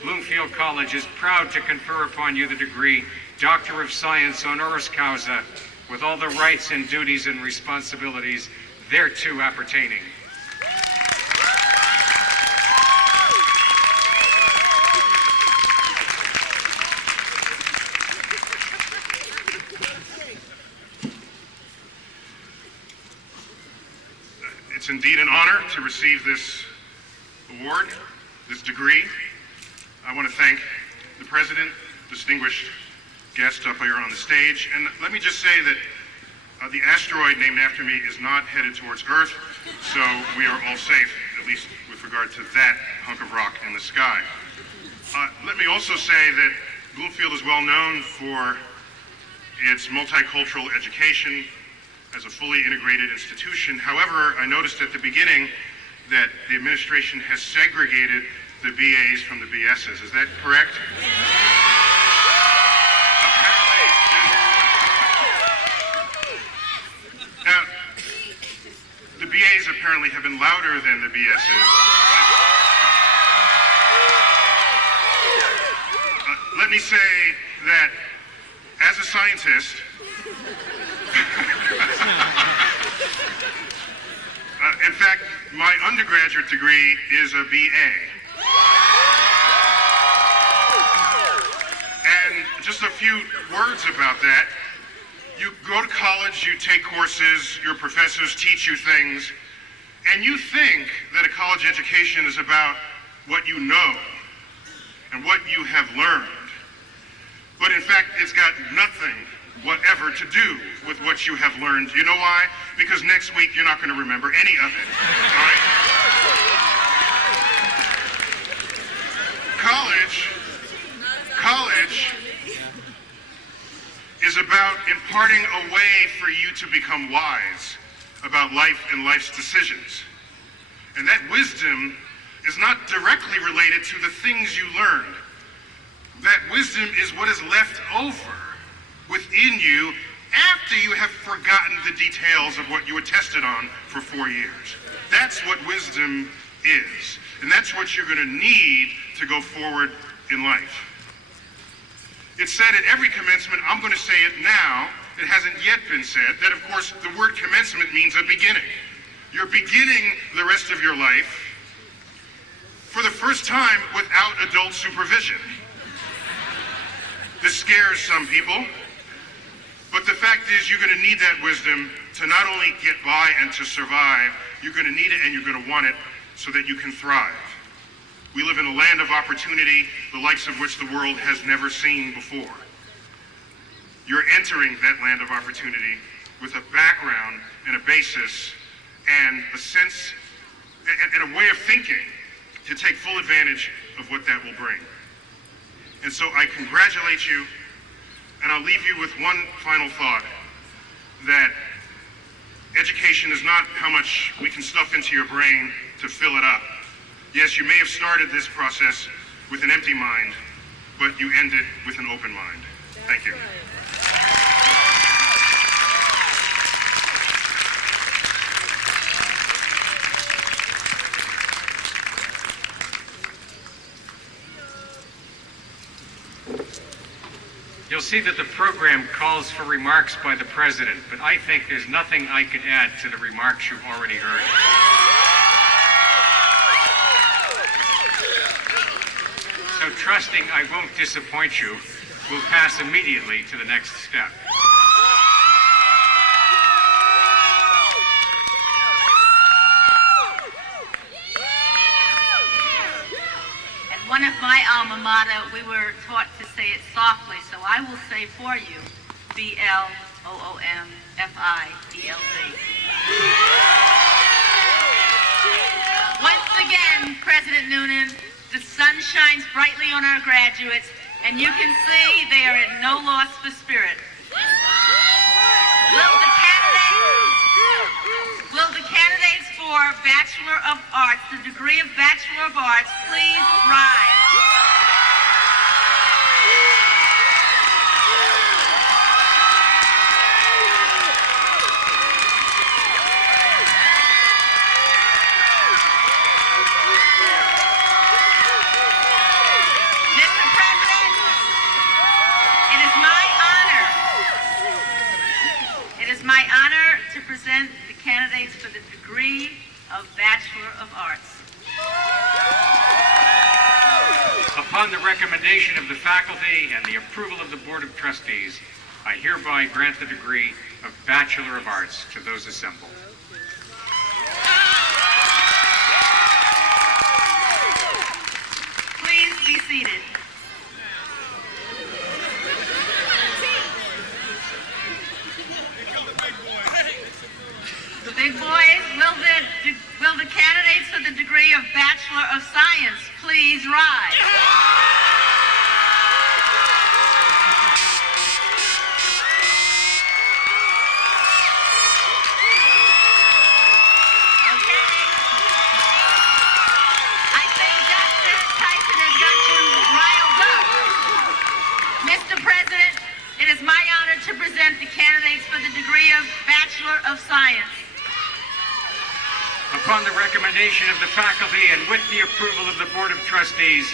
Bloomfield College is proud to confer upon you the degree Doctor of Science honoris causa, with all the rights and duties and responsibilities thereto appertaining. It's indeed an honor to receive this award, this degree. I want to thank the President, distinguished guests up here on the stage, and let me just say that the asteroid named after me is not headed towards Earth, so we are all safe, at least with regard to that hunk of rock in the sky. Let me also say that Bloomfield is well known for its multicultural education as a fully integrated institution. However, I noticed at the beginning that the administration has segregated the BAs from the BSs. Is that correct? Now, the BAs apparently have been louder than the BSs. Let me say that as a scientist, in fact, my undergraduate degree is a BA. And just a few words about that. You go to college, you take courses, your professors teach you things, and you think that a college education is about what you know and what you have learned. But in fact, it's got nothing whatever to do with what you have learned. You know why? Because next week you're not going to remember any of it. All right? College is about imparting a way for you to become wise about life and life's decisions. And that wisdom is not directly related to the things you learned. That wisdom is what is left over within you after you have forgotten the details of what you were tested on for 4 years. That's what wisdom is. And that's what you're going to need to go forward in life. It's said at every commencement, I'm going to say it now, it hasn't yet been said, that of course the word commencement means a beginning. You're beginning the rest of your life for the first time without adult supervision. This scares some people, but the fact is you're going to need that wisdom to not only get by and to survive, you're going to need it and you're going to want it so that you can thrive. We live in a land of opportunity, the likes of which the world has never seen before. You're entering that land of opportunity with a background and a basis and a sense and a way of thinking to take full advantage of what that will bring. And so I congratulate you, and I'll leave you with one final thought, that education is not how much we can stuff into your brain to fill it up. Yes, you may have started this process with an empty mind, but you end it with an open mind. Thank you. You'll see that the program calls for remarks by the President, but I think there's nothing I could add to the remarks you've already heard. So trusting I won't disappoint you, we'll pass immediately to the next step. At one of my alma mater, we were taught to say it softly, so I will say for you, B-L-O-O-M-F-I-E-L-D. Once again, President Noonan, the sun shines brightly on our graduates, and you can see they are at no loss for spirit. Will the candidates for Bachelor of Arts, the degree of Bachelor of Arts, please rise? My honor to present the candidates for the degree of Bachelor of Arts. Upon the recommendation of the faculty and the approval of the Board of Trustees, I hereby grant the degree of Bachelor of Arts to those assembled. drive. Mr. President, it is my honor to present the candidates for the degree of Bachelor of Science. Upon the recommendation of the faculty and with the approval of the Board of Trustees,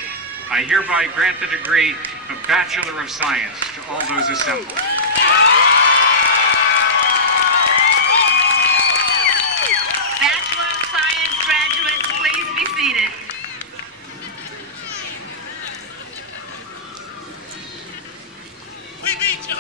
I hereby grant the degree of Bachelor of Science to all those assembled. Bachelor of Science graduates, please be seated. We beat you.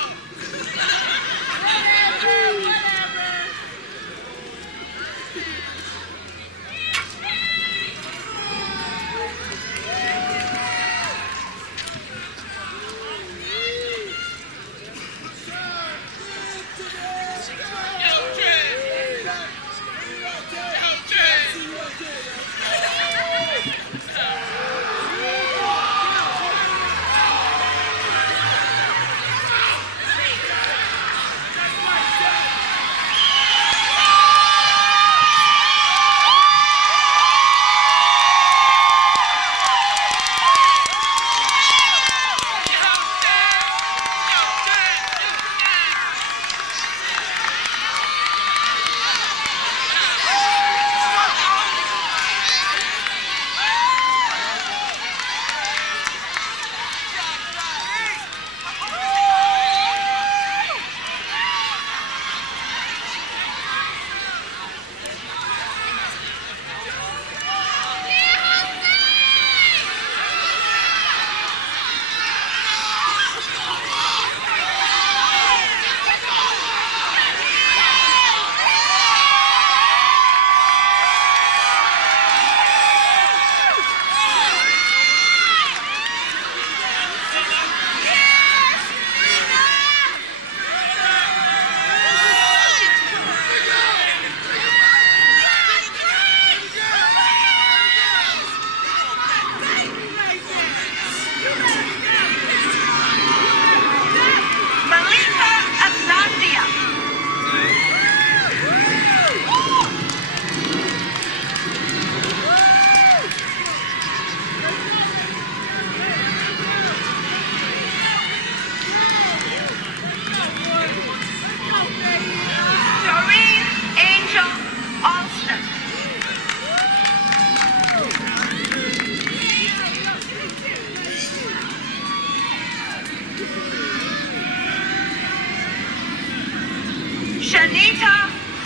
Shanita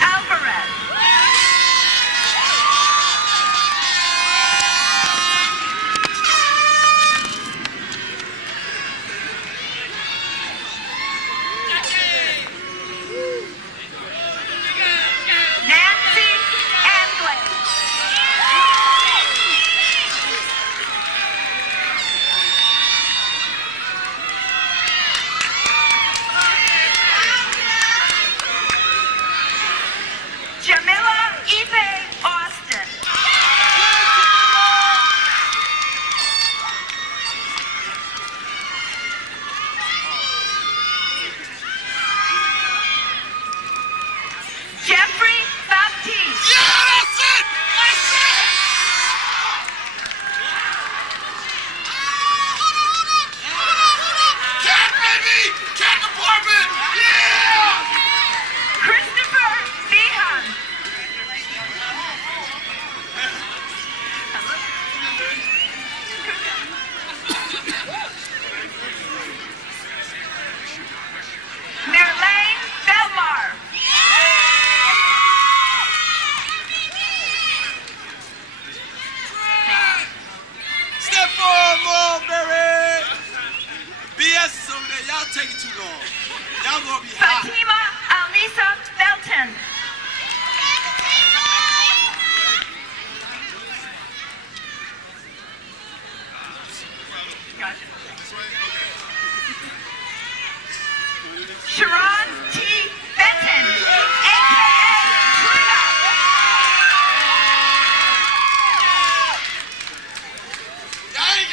Alvarez. Nancy Anglin. Jamila Ife Austin. Jeffrey Baptiste. Yeah, that's it. That's it. Cat, baby. Cat department. Yeah. Christopher Behan. Merlane Belmar. Step forward, Mulberry. BS is over there. Y'all taking too long. Y'all gonna be hot. Fatima Alisa Belton. Sharon T. Benton, a.k.a. Trina. Y'all ain't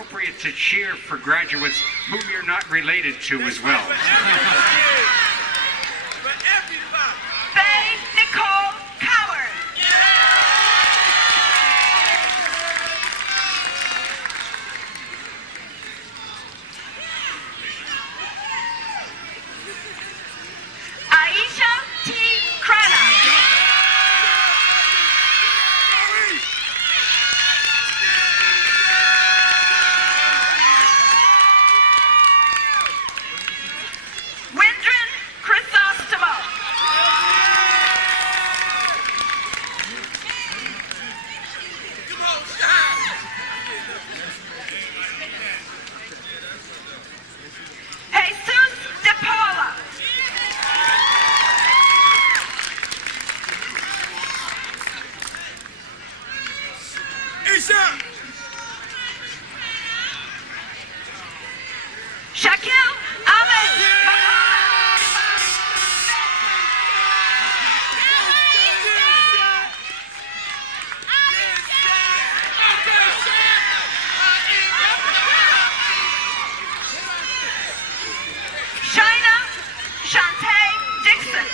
appropriate to cheer for graduates whom you're not related to as well. Faye Nicole Coward. Aisha T. Crenna. Windrin Chrysostomo. Jesus De Paula. Shaquille Ahmed. Shina Shantae Dixon.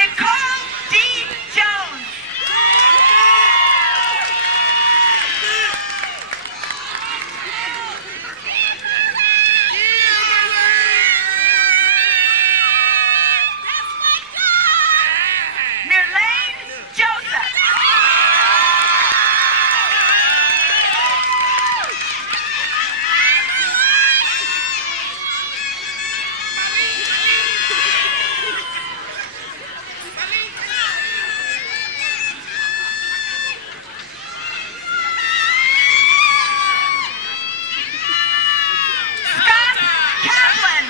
Nicole D. Jones. Mirlane Joseph. Scott Kaplan.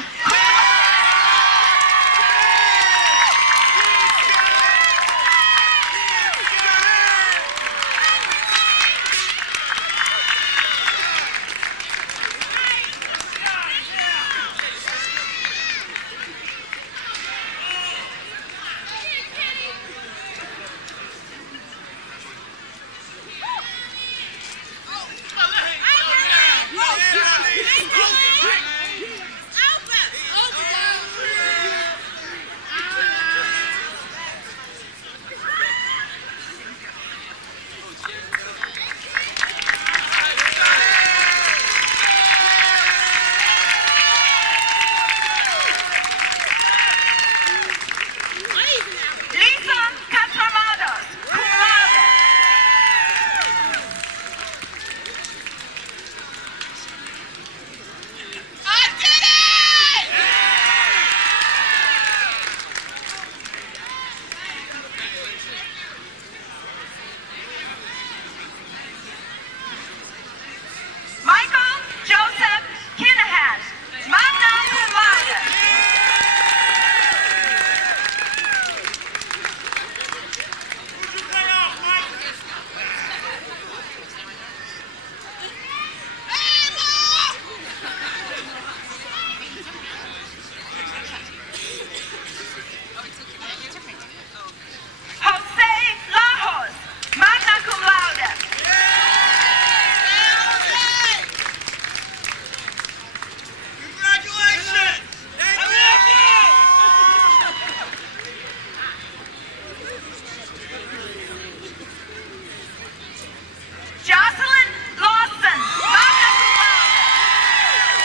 Lisa Catramados, cum laude. I did it! Michael Joseph Kinahan, magna cum laude. Jose Lajos, magna cum laude. Congratulations! I love you! Jocelyn Lawson, magna cum laude.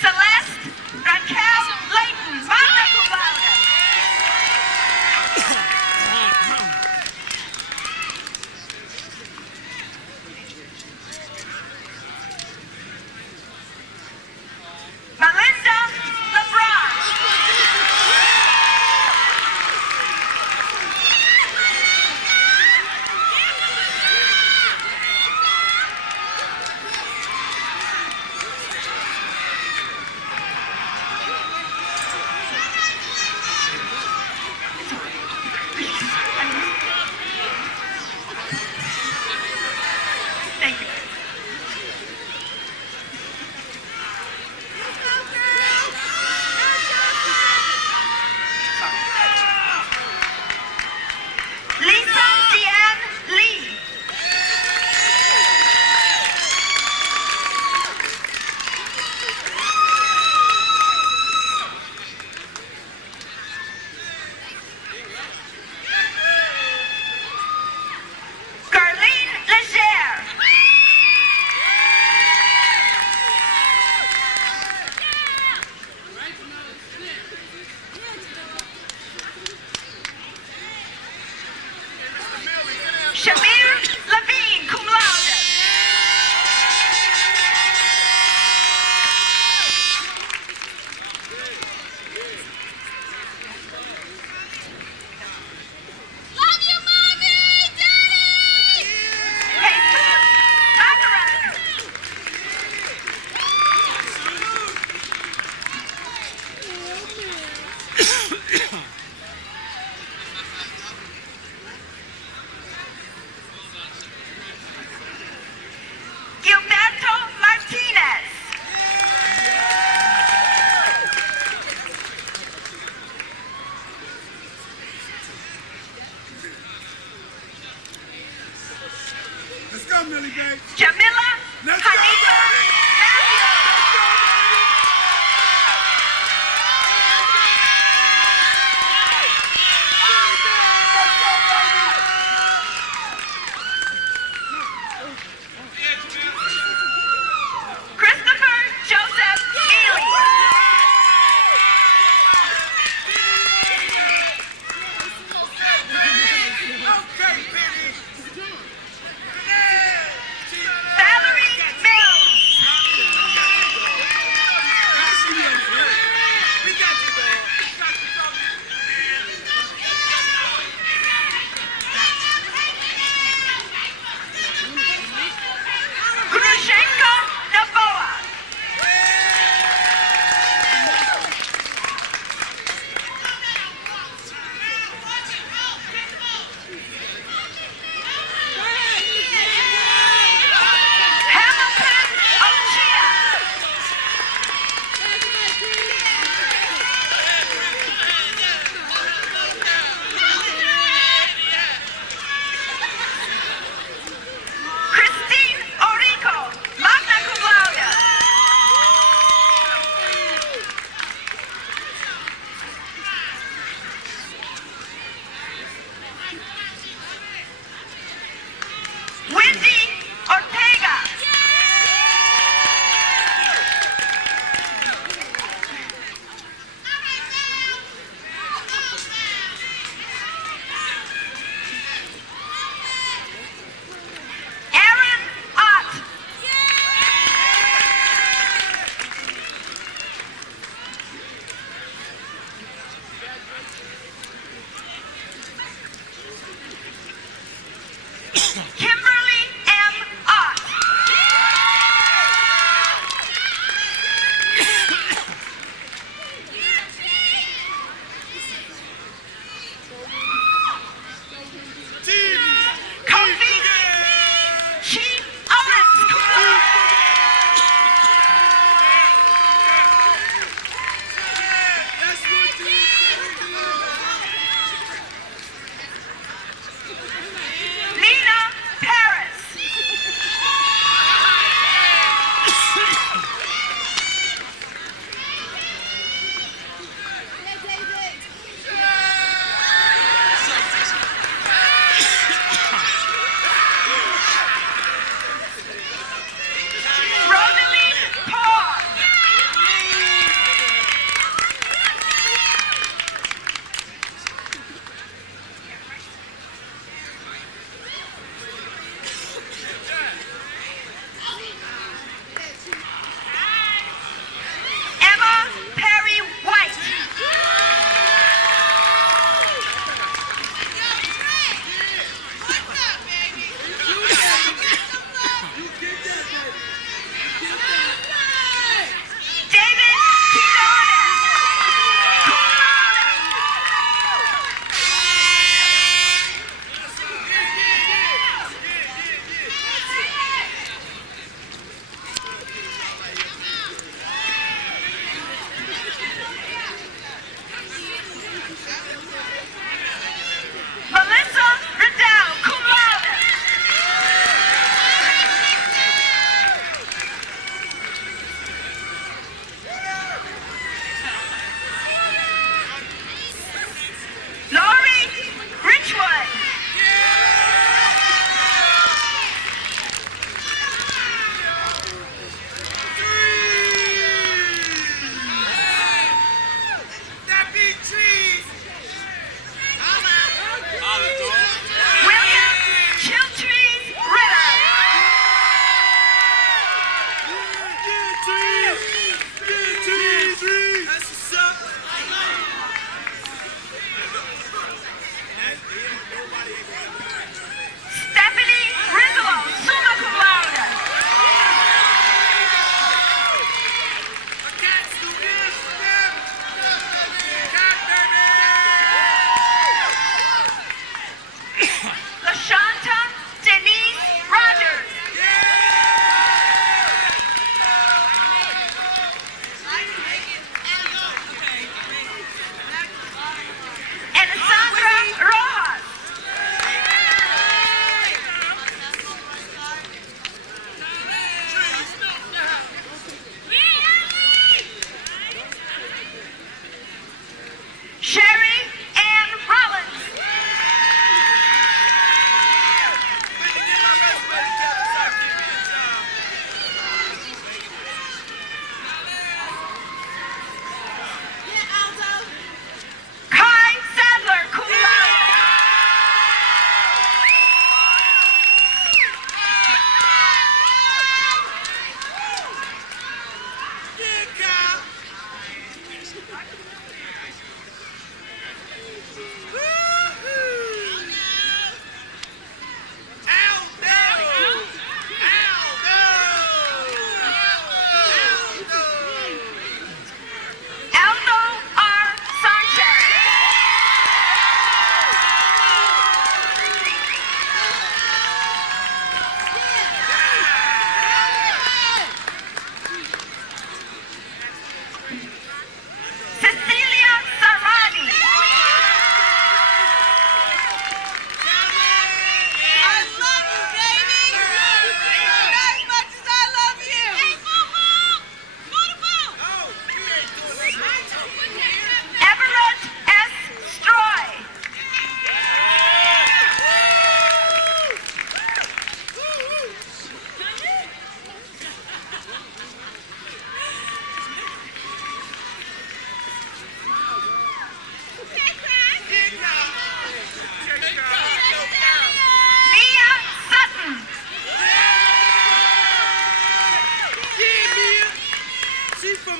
Celeste Raquel Layton, magna cum laude. Melinda LeBron. Thank you. Lisa Deanne Lee. Carlene Legere. Shamir Levine, cum laude. Love you, Mommy! Daddy! Jesus Bacharach. Gilberto Martinez. Let's go, Millie, babe. Jamila Hanifa Christopher Joseph Ely. Valerie Mills. Grushenko Naboa. Hamilton Ochia. Christine Orico, magna cum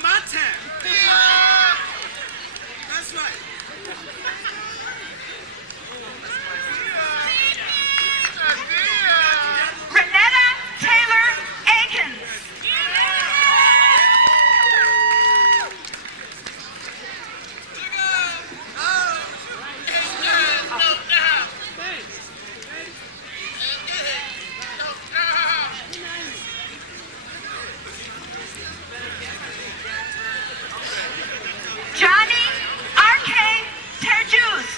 on my time. That's right. Renetta Taylor Akins. Johnny R.K. Terjus.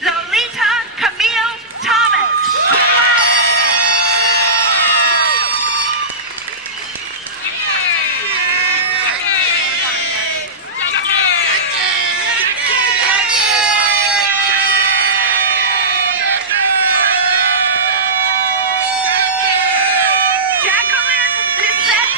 Lolita Camille Thomas. Jacqueline Lisette.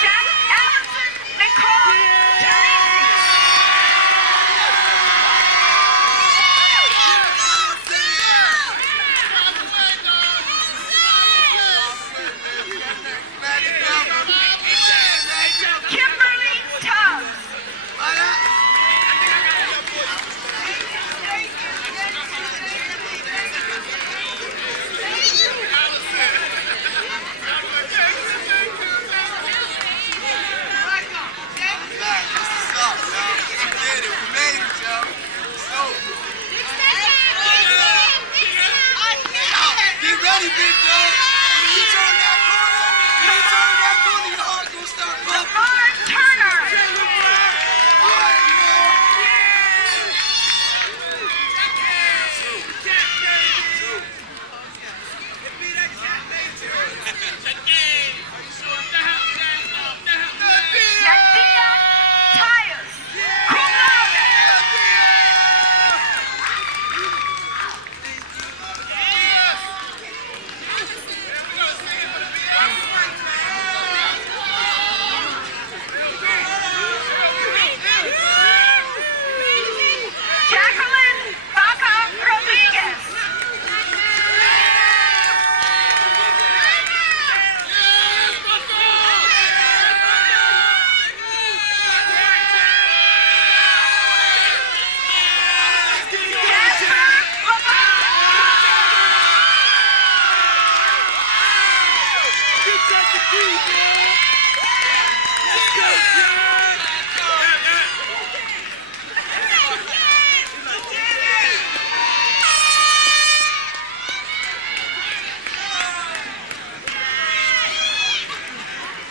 Jack Allison Nicole Teresi. Kimberly Tubbs. Get ready, big dog. When you turn that corner, your heart gonna start pumping. Lamar Turner. Yadina Tyus. Cum laude. Jacqueline Baca Rodriguez. Jasper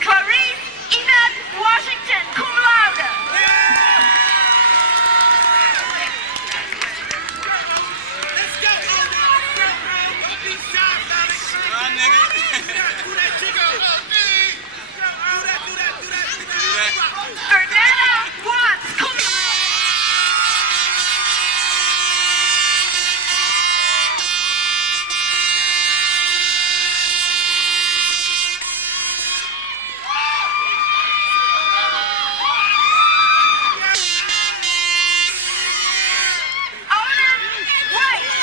Clarice Enid Washington, cum laude. Fernanda Watts, cum Onan White.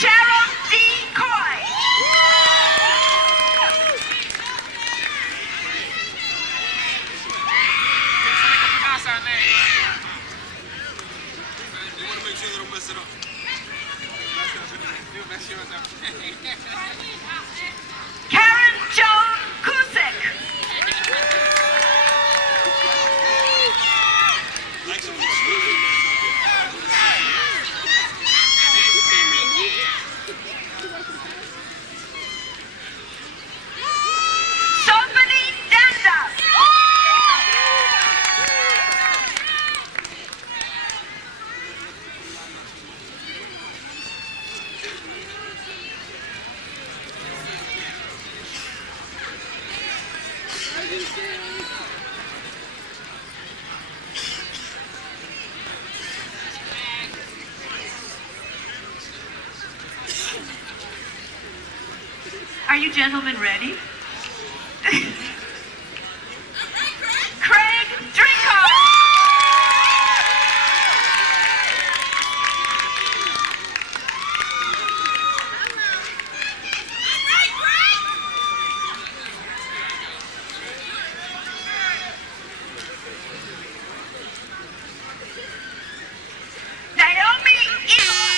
Cheryl D. Coy. You want to make sure they don't mess it up. Karen Joan Kusick. Sophanie Danda. Are you gentlemen ready? Craig Drinko. Naomi Eloy.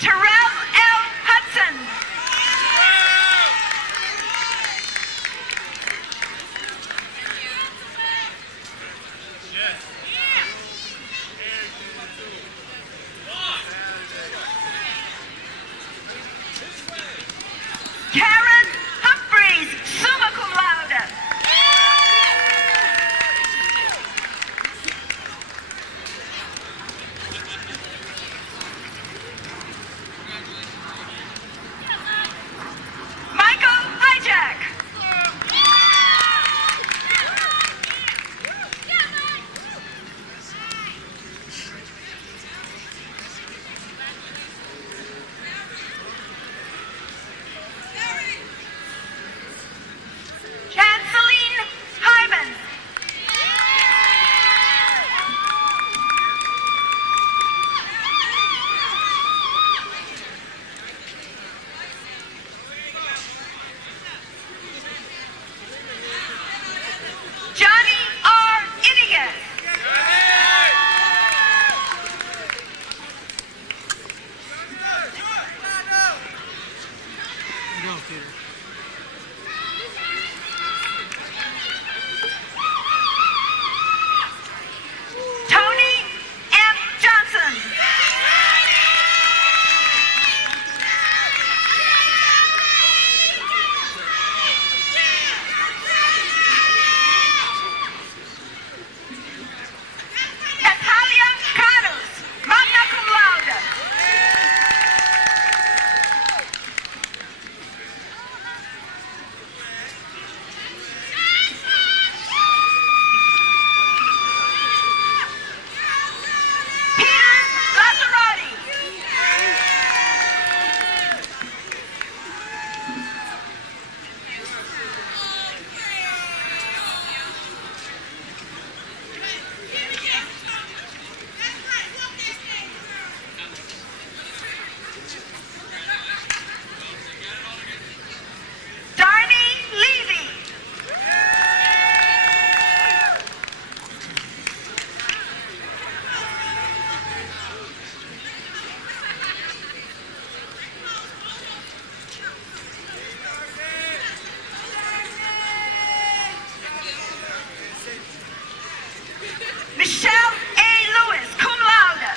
Terrell L. Hudson. Karen Humphreys, summa cum laude. Michael Hijack. Chanceline Hyman. Johnny R. Inigas. Tony M. Johnson. Natalia Carlos, magna cum laude. Peter Lazzarotti. Darnie Levy. Michelle A. Lewis, cum laude.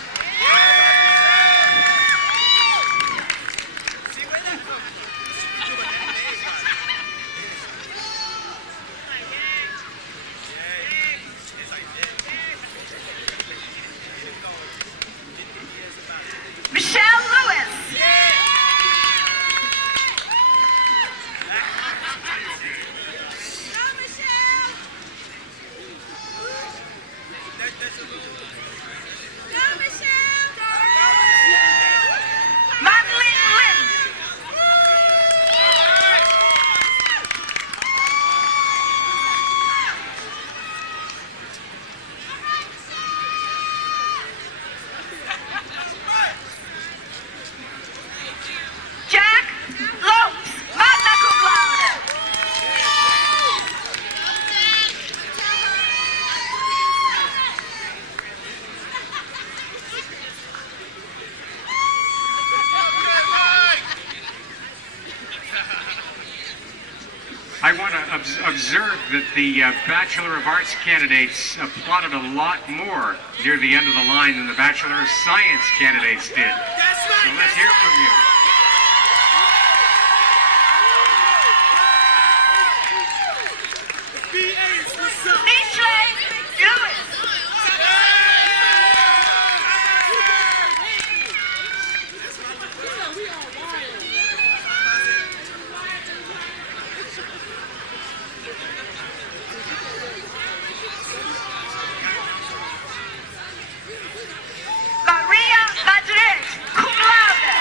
Michelle Lewis. Madeline Lynn. Jack Lopes, magna cum laude. I want to observe that the Bachelor of Arts candidates applauded a lot more near the end of the line than the Bachelor of Science candidates did. So let's hear from you. Nishlay Lewis. Maria Madrid, cum laude.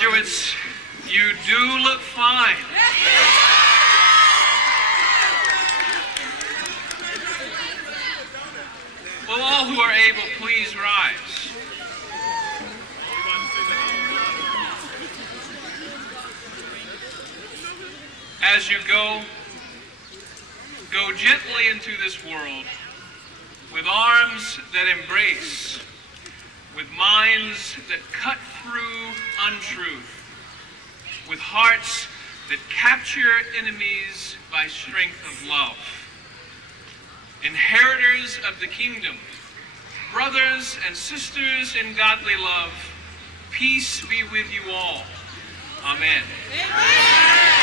Graduates, you do look fine. Will all who are able please rise? As you go gently into this world with arms that embrace, with minds that cut through untruth, with hearts that capture enemies by strength of love. Inheritors of the kingdom, brothers and sisters in godly love, peace be with you all. Amen. Amen.